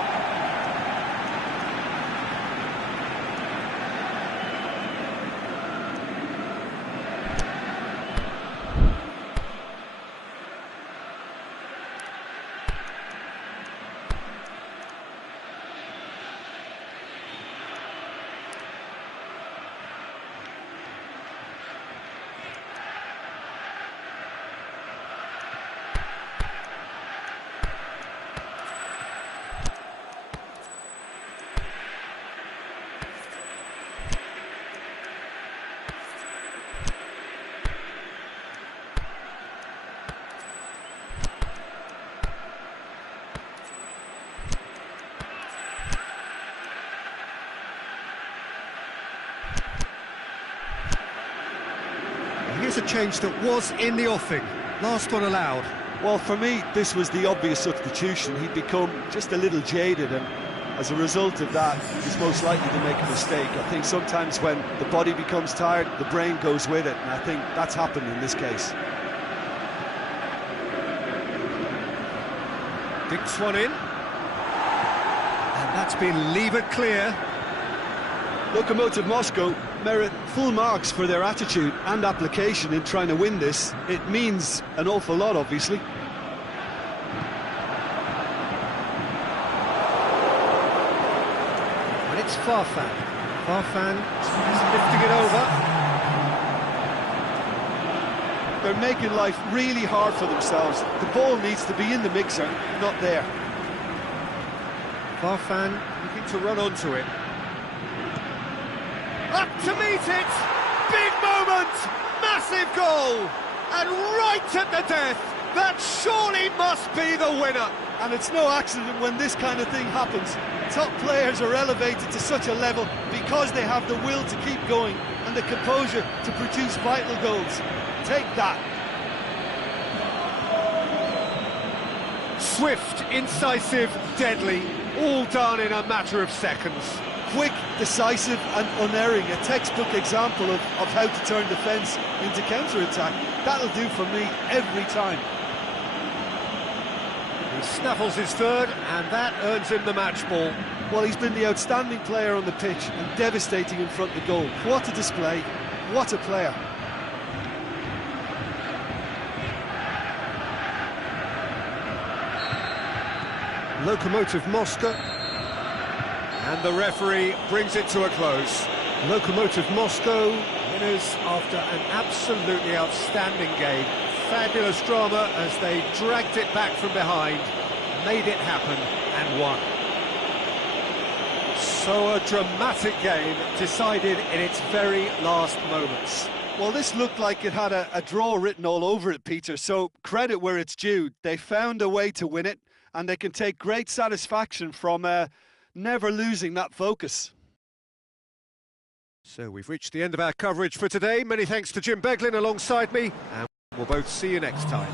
Here's a change that was in the offing. Last one allowed. Well, for me, this was the obvious substitution. He'd become just a little jaded, and as a result of that, he's most likely to make a mistake. I think sometimes when the body becomes tired, the brain goes with it, and I think that's happened in this case. Dinks one in. And that's been levered clear. Lokomotiv Moscow merit full marks for their attitude and application in trying to win this. It means an awful lot, obviously. And it's Farfan. Farfan is lifting it over. They're making life really hard for themselves. The ball needs to be in the mixer, not there. Farfan looking to run onto it. Up to meet it! Big moment! Massive goal! And right at the death! That surely must be the winner! And it's no accident when this kind of thing happens. Top players are elevated to such a level because they have the will to keep going and the composure to produce vital goals. Take that. Swift, incisive, deadly, all done in a matter of seconds. Quick, decisive and unerring, a textbook example of how to turn defence into counter-attack. That'll do for me every time. He snaffles his third, and that earns him the match ball. Well, he's been the outstanding player on the pitch and devastating in front of the goal. What a display, what a player. Lokomotiv Moscow. And the referee brings it to a close. Lokomotiv Moscow, winners after an absolutely outstanding game. Fabulous drama as they dragged it back from behind, made it happen and won. So a dramatic game decided in its very last moments. Well, this looked like it had a draw written all over it, Peter, so credit where it's due. They found a way to win it, and they can take great satisfaction from never losing that focus. So we've reached the end of our coverage for today. Many thanks to Jim Beglin alongside me, and we'll both see you next time.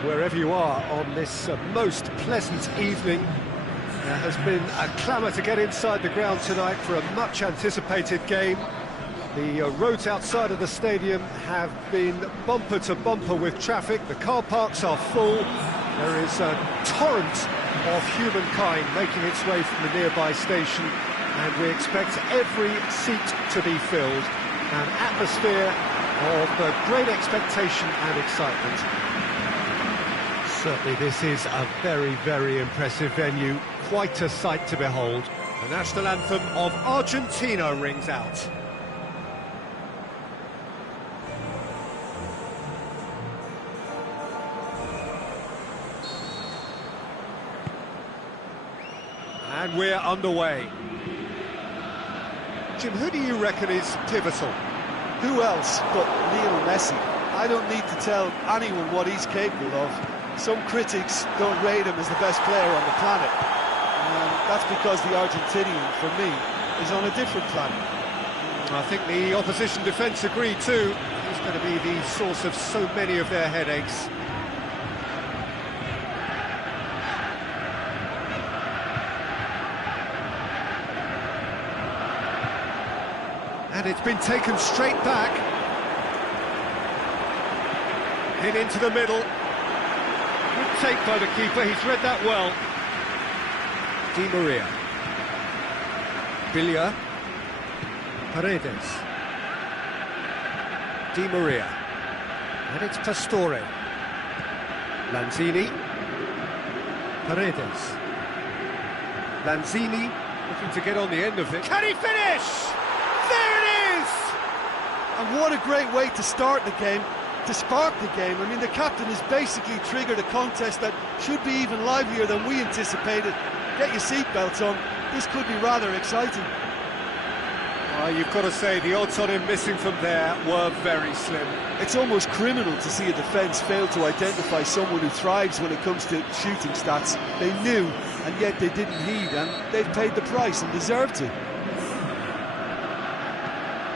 Wherever you are on this most pleasant evening, there has been a clamour to get inside the ground tonight for a much-anticipated game. The roads outside of the stadium have been bumper to bumper with traffic. The car parks are full. There is a torrent of humankind making its way from the nearby station, and we expect every seat to be filled. An atmosphere of great expectation and excitement. Certainly this is a very, very impressive venue. Quite a sight to behold. The national anthem of Argentina rings out. And we're underway. Jim, who do you reckon is pivotal? Who else but Lionel Messi? I don't need to tell anyone what he's capable of. Some critics don't rate him as the best player on the planet. And that's because the Argentinian, for me, is on a different planet. I think the opposition defence agree too. He's going to be the source of so many of their headaches. And it's been taken straight back. Hit into the middle. Good take by the keeper, he's read that well. Di Maria. Villa. Paredes. Di Maria. And it's Pastore. Lanzini. Paredes. Lanzini looking to get on the end of it. Can he finish? There it is! And what a great way to start the game, to spark the game. I mean, the captain has basically triggered a contest that should be even livelier than we anticipated. Get your seatbelts on, this could be rather exciting. You've got to say, the odds on him missing from there were very slim. It's almost criminal to see a defence fail to identify someone who thrives when it comes to shooting stats. They knew, and yet they didn't heed, and they've paid the price and deserved to.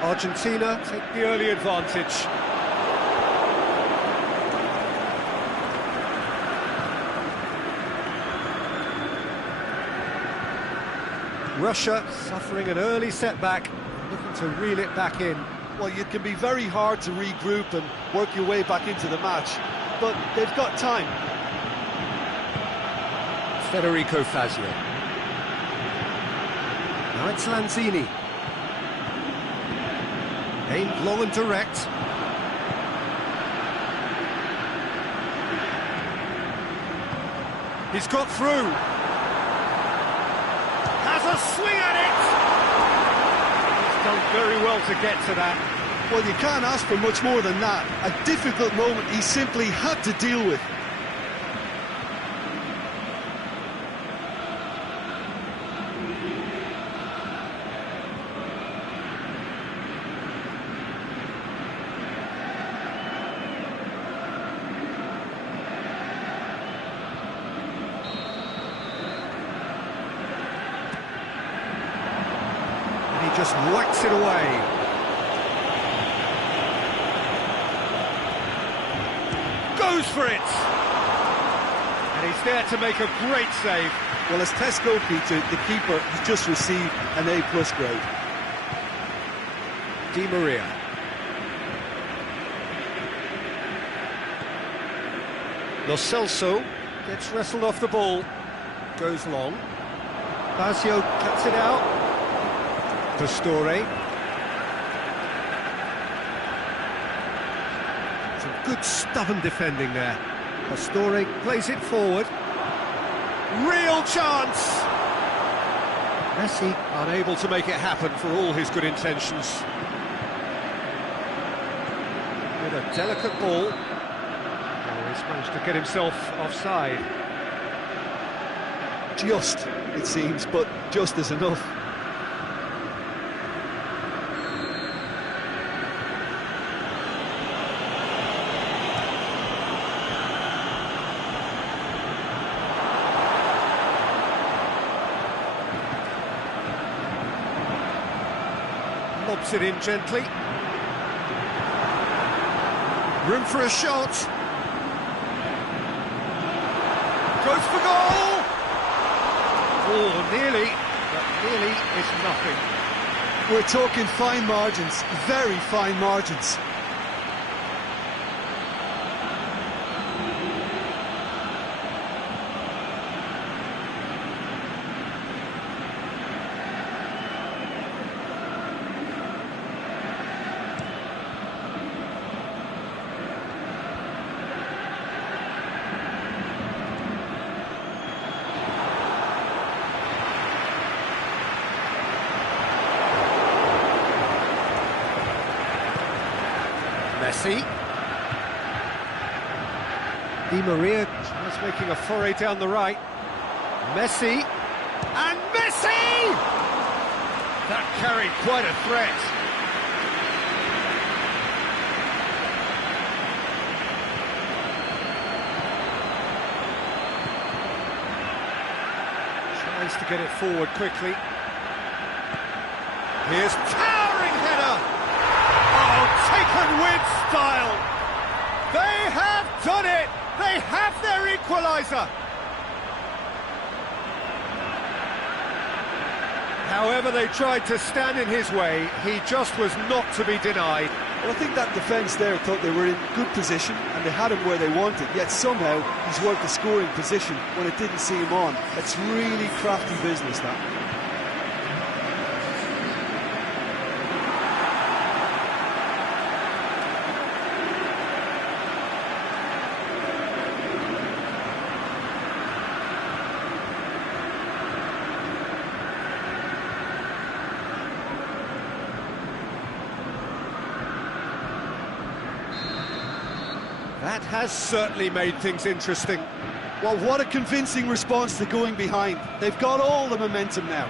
Argentina take the early advantage. Russia suffering an early setback, looking to reel it back in. Well, it can be very hard to regroup and work your way back into the match, but they've got time. Federico Fazio. Now it's Lanzini. Aimed long and direct. He's got through. Has a swing at it! He's done very well to get to that. Well, you can't ask for much more than that. A difficult moment he simply had to deal with. Just whacks it away. Goes for it! And he's there to make a great save. Well, as test goalkeeper, the keeper has just received an A+ grade. Di Maria. Lo Celso gets wrestled off the ball. Goes long. Fazio cuts it out. Pastore. Some good stubborn defending there. Pastore plays it forward. Real chance! Messi unable to make it happen for all his good intentions. With a delicate ball. Oh, he's managed to get himself offside. Just, it seems, but just is enough. Lobs it in gently. Room for a shot. Goes for goal! Oh, nearly, but nearly is nothing. We're talking fine margins, very fine margins. Messi. Di Maria just making a foray down the right. Messi. And Messi! That carried quite a threat. Tries to get it forward quickly. Here's towering header! Oh, taken with style! They have done it! They have their equaliser! However they tried to stand in his way, he just was not to be denied. Well, I think that defence there thought they were in good position and they had him where they wanted, yet somehow he's worked the scoring position when it didn't see him on. It's really crafty business, that. That has certainly made things interesting. Well, what a convincing response to going behind. They've got all the momentum now.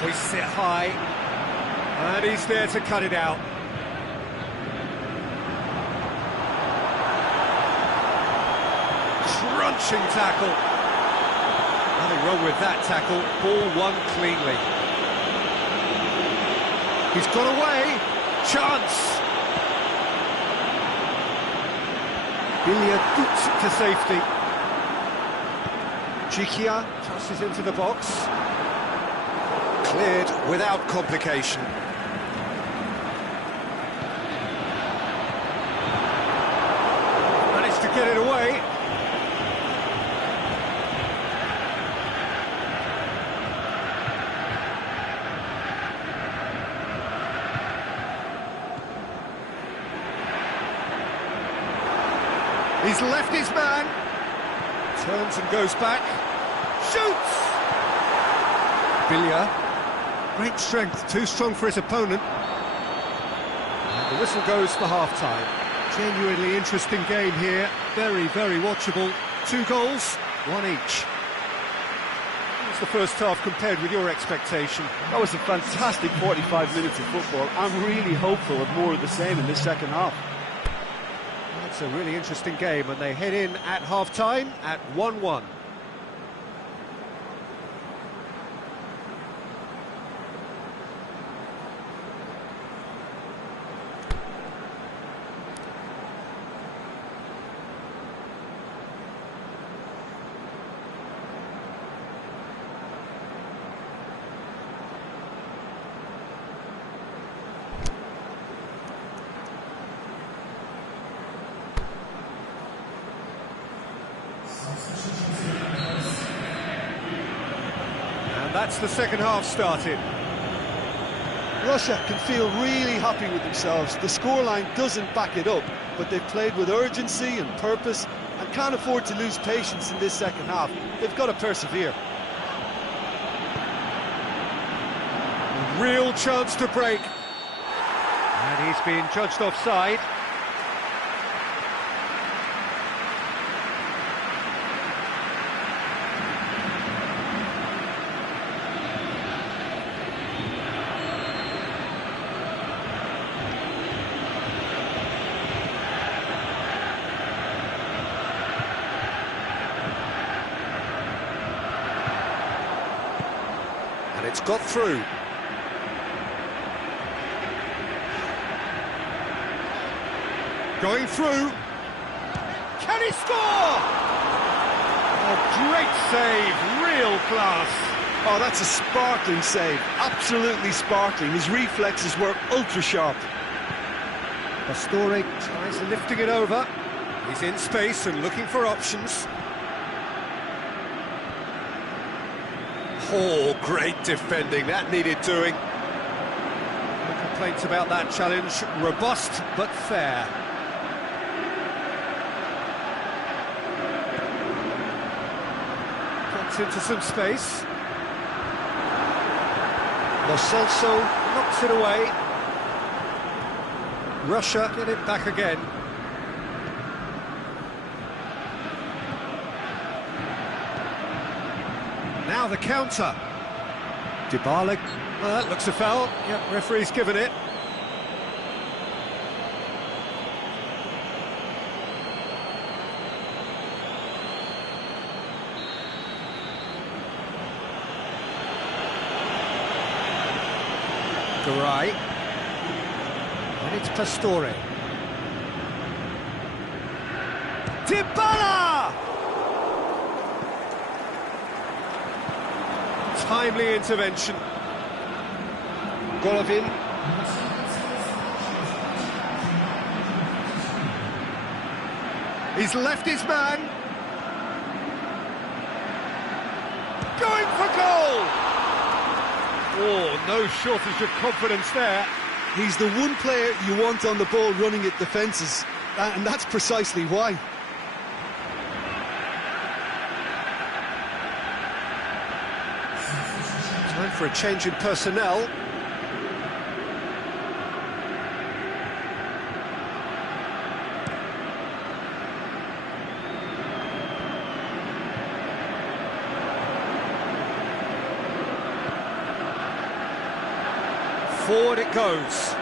Hoists it high, and he's there to cut it out. Crunching tackle. Nothing wrong with that tackle. Ball won cleanly. He's got away. Chance. Billia boots it to safety. Chiquia tosses into the box. Cleared without complication. Managed to get it away. He's left his man. Turns and goes back. Shoots! Billia. Great strength, too strong for his opponent. And the whistle goes for half-time. Genuinely interesting game here. Very, very watchable. 2 goals, 1 each. How's the first half compared with your expectation? That was a fantastic 45 minutes of football. I'm really hopeful of more of the same in this second half. It's a really interesting game, and they head in at half-time at 1-1. And that's the second half started. Russia can feel really happy with themselves. The scoreline doesn't back it up, but they've played with urgency and purpose and can't afford to lose patience in this second half. They've got to persevere. Real chance to break. And he's being judged offside. It's got through. Going through. Can he score? Oh, great save, real class. Oh, that's a sparkling save, absolutely sparkling. His reflexes were ultra-sharp. Pastore tries lifting it over. He's in space and looking for options. Oh, great defending, that needed doing. No complaints about that challenge, robust but fair. Gets into some space. Lo Celso knocks it away. Russia get it back again. Now the counter. Dybala, well, that looks a foul. Yep, referee's given it. Garay. And it's Pastore. Dybala! Timely intervention. Golovin. He's left his man. Going for goal! Oh, no shortage of confidence there. He's the one player you want on the ball running at defences, and that's precisely why. Time for a change in personnel. Forward it goes.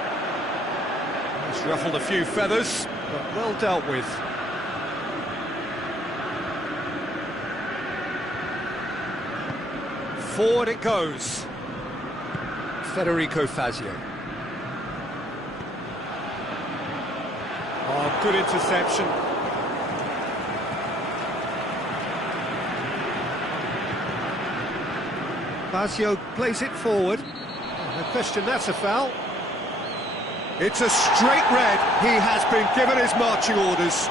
It's ruffled a few feathers, but well dealt with. Forward it goes. Federico Fazio. Oh, good interception. Fazio plays it forward. No question, that's a foul. It's a straight red. He has been given his marching orders.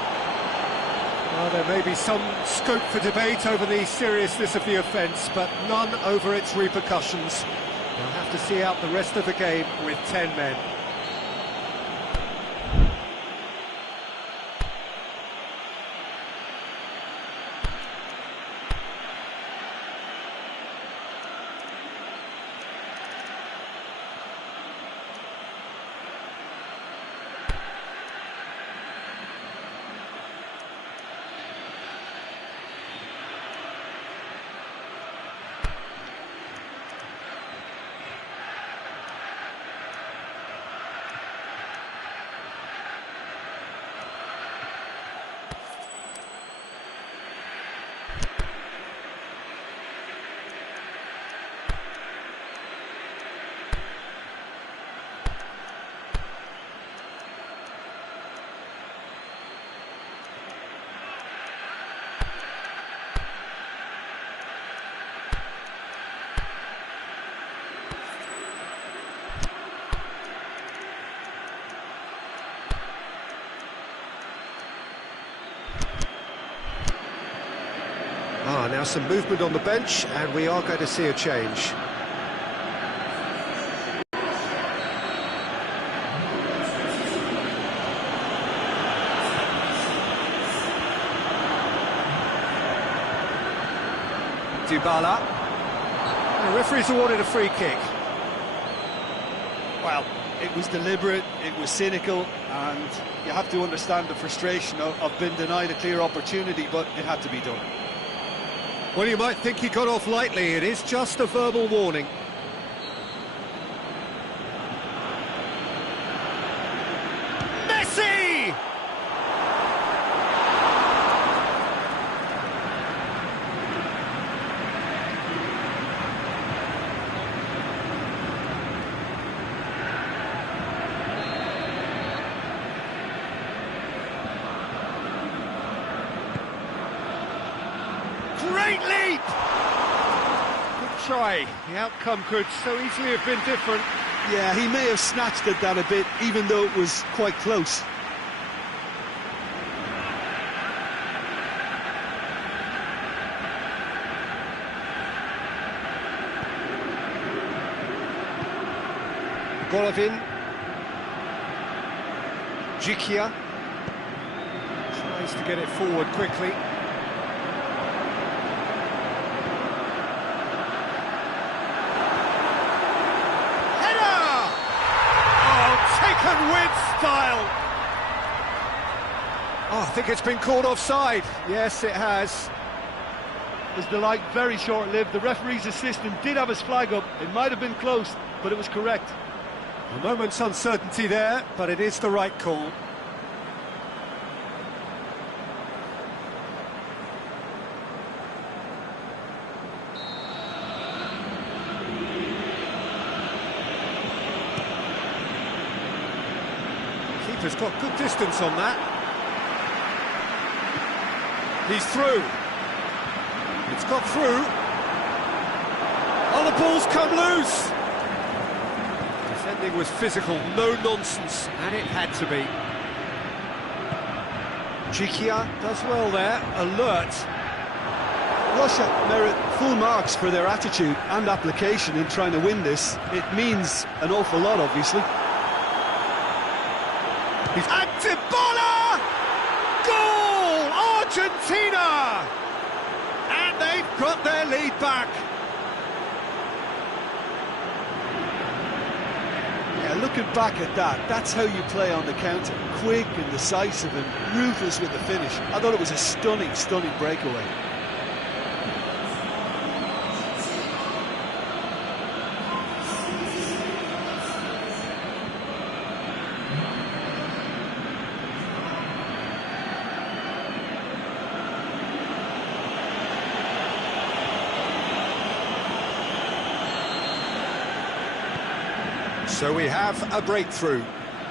Well, there may be some scope for debate over the seriousness of the offence, but none over its repercussions. They'll have to see out the rest of the game with 10 men. Now some movement on the bench, and we are going to see a change. Dybala. The referee's awarded a free kick. Well, it was deliberate, it was cynical, and you have to understand the frustration of being denied a clear opportunity, but it had to be done. Well, you might think he got off lightly. It is just a verbal warning. Messi! great leap! Good try. The outcome could so easily have been different. Yeah, he may have snatched at that a bit, even though it was quite close. Golovin. Jikia tries to get it forward quickly. Header! Oh, taken with style. Oh, I think it's been called offside. Yes, it has. Was the light very short-lived? The referee's assistant did have his flag up. It might have been close, but it was correct. A moment's uncertainty there, but it is the right call. Keeper's got good distance on that. He's through. It's got through. Oh, the ball's come loose. Defending was physical, no nonsense, and it had to be. Jikia does well there, alert. Russia merit full marks for their attitude and application in trying to win this. It means an awful lot, obviously. And Dybala! Goal! Argentina! And they've got their lead back. Looking back at that, that's how you play on the counter. Quick and decisive and ruthless with the finish. I thought it was a stunning, stunning breakaway. So we have a breakthrough.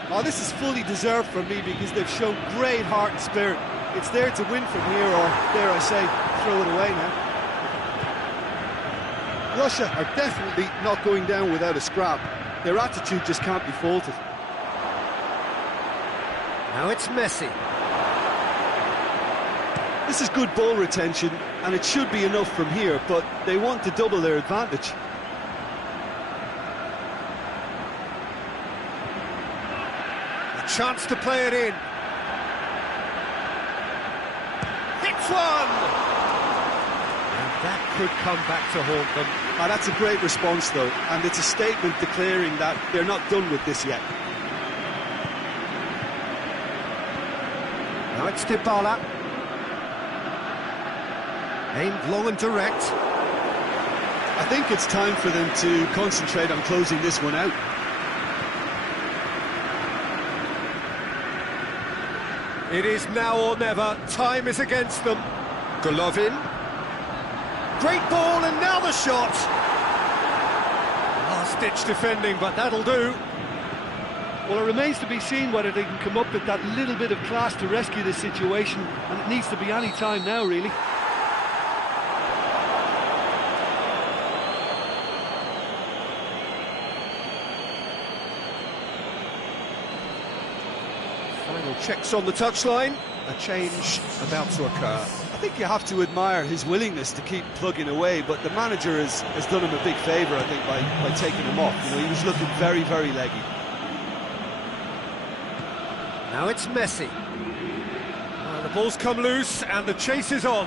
Oh, this is fully deserved for me because they've shown great heart and spirit. It's there to win from here, or dare I say, throw it away now. Russia are definitely not going down without a scrap. Their attitude just can't be faulted. Now it's Messi. This is good ball retention, and it should be enough from here, but they want to double their advantage. Chance to play it in. Hits one! And that could come back to haunt them. Oh, that's a great response, though, and it's a statement declaring that they're not done with this yet. Now it's Dybala. Aimed long and direct. I think it's time for them to concentrate on closing this one out. It is now or never. Time is against them. Golovin. Great ball, and now the shot. Last-ditch defending, but that'll do. Well, it remains to be seen whether they can come up with that little bit of class to rescue this situation, and it needs to be any time now, really. Final checks on the touchline. A change about to occur. I think you have to admire his willingness to keep plugging away, but the manager has done him a big favour, I think, by taking him off. You know, he was looking very, very leggy. Now it's Messi. The ball's come loose and the chase is on.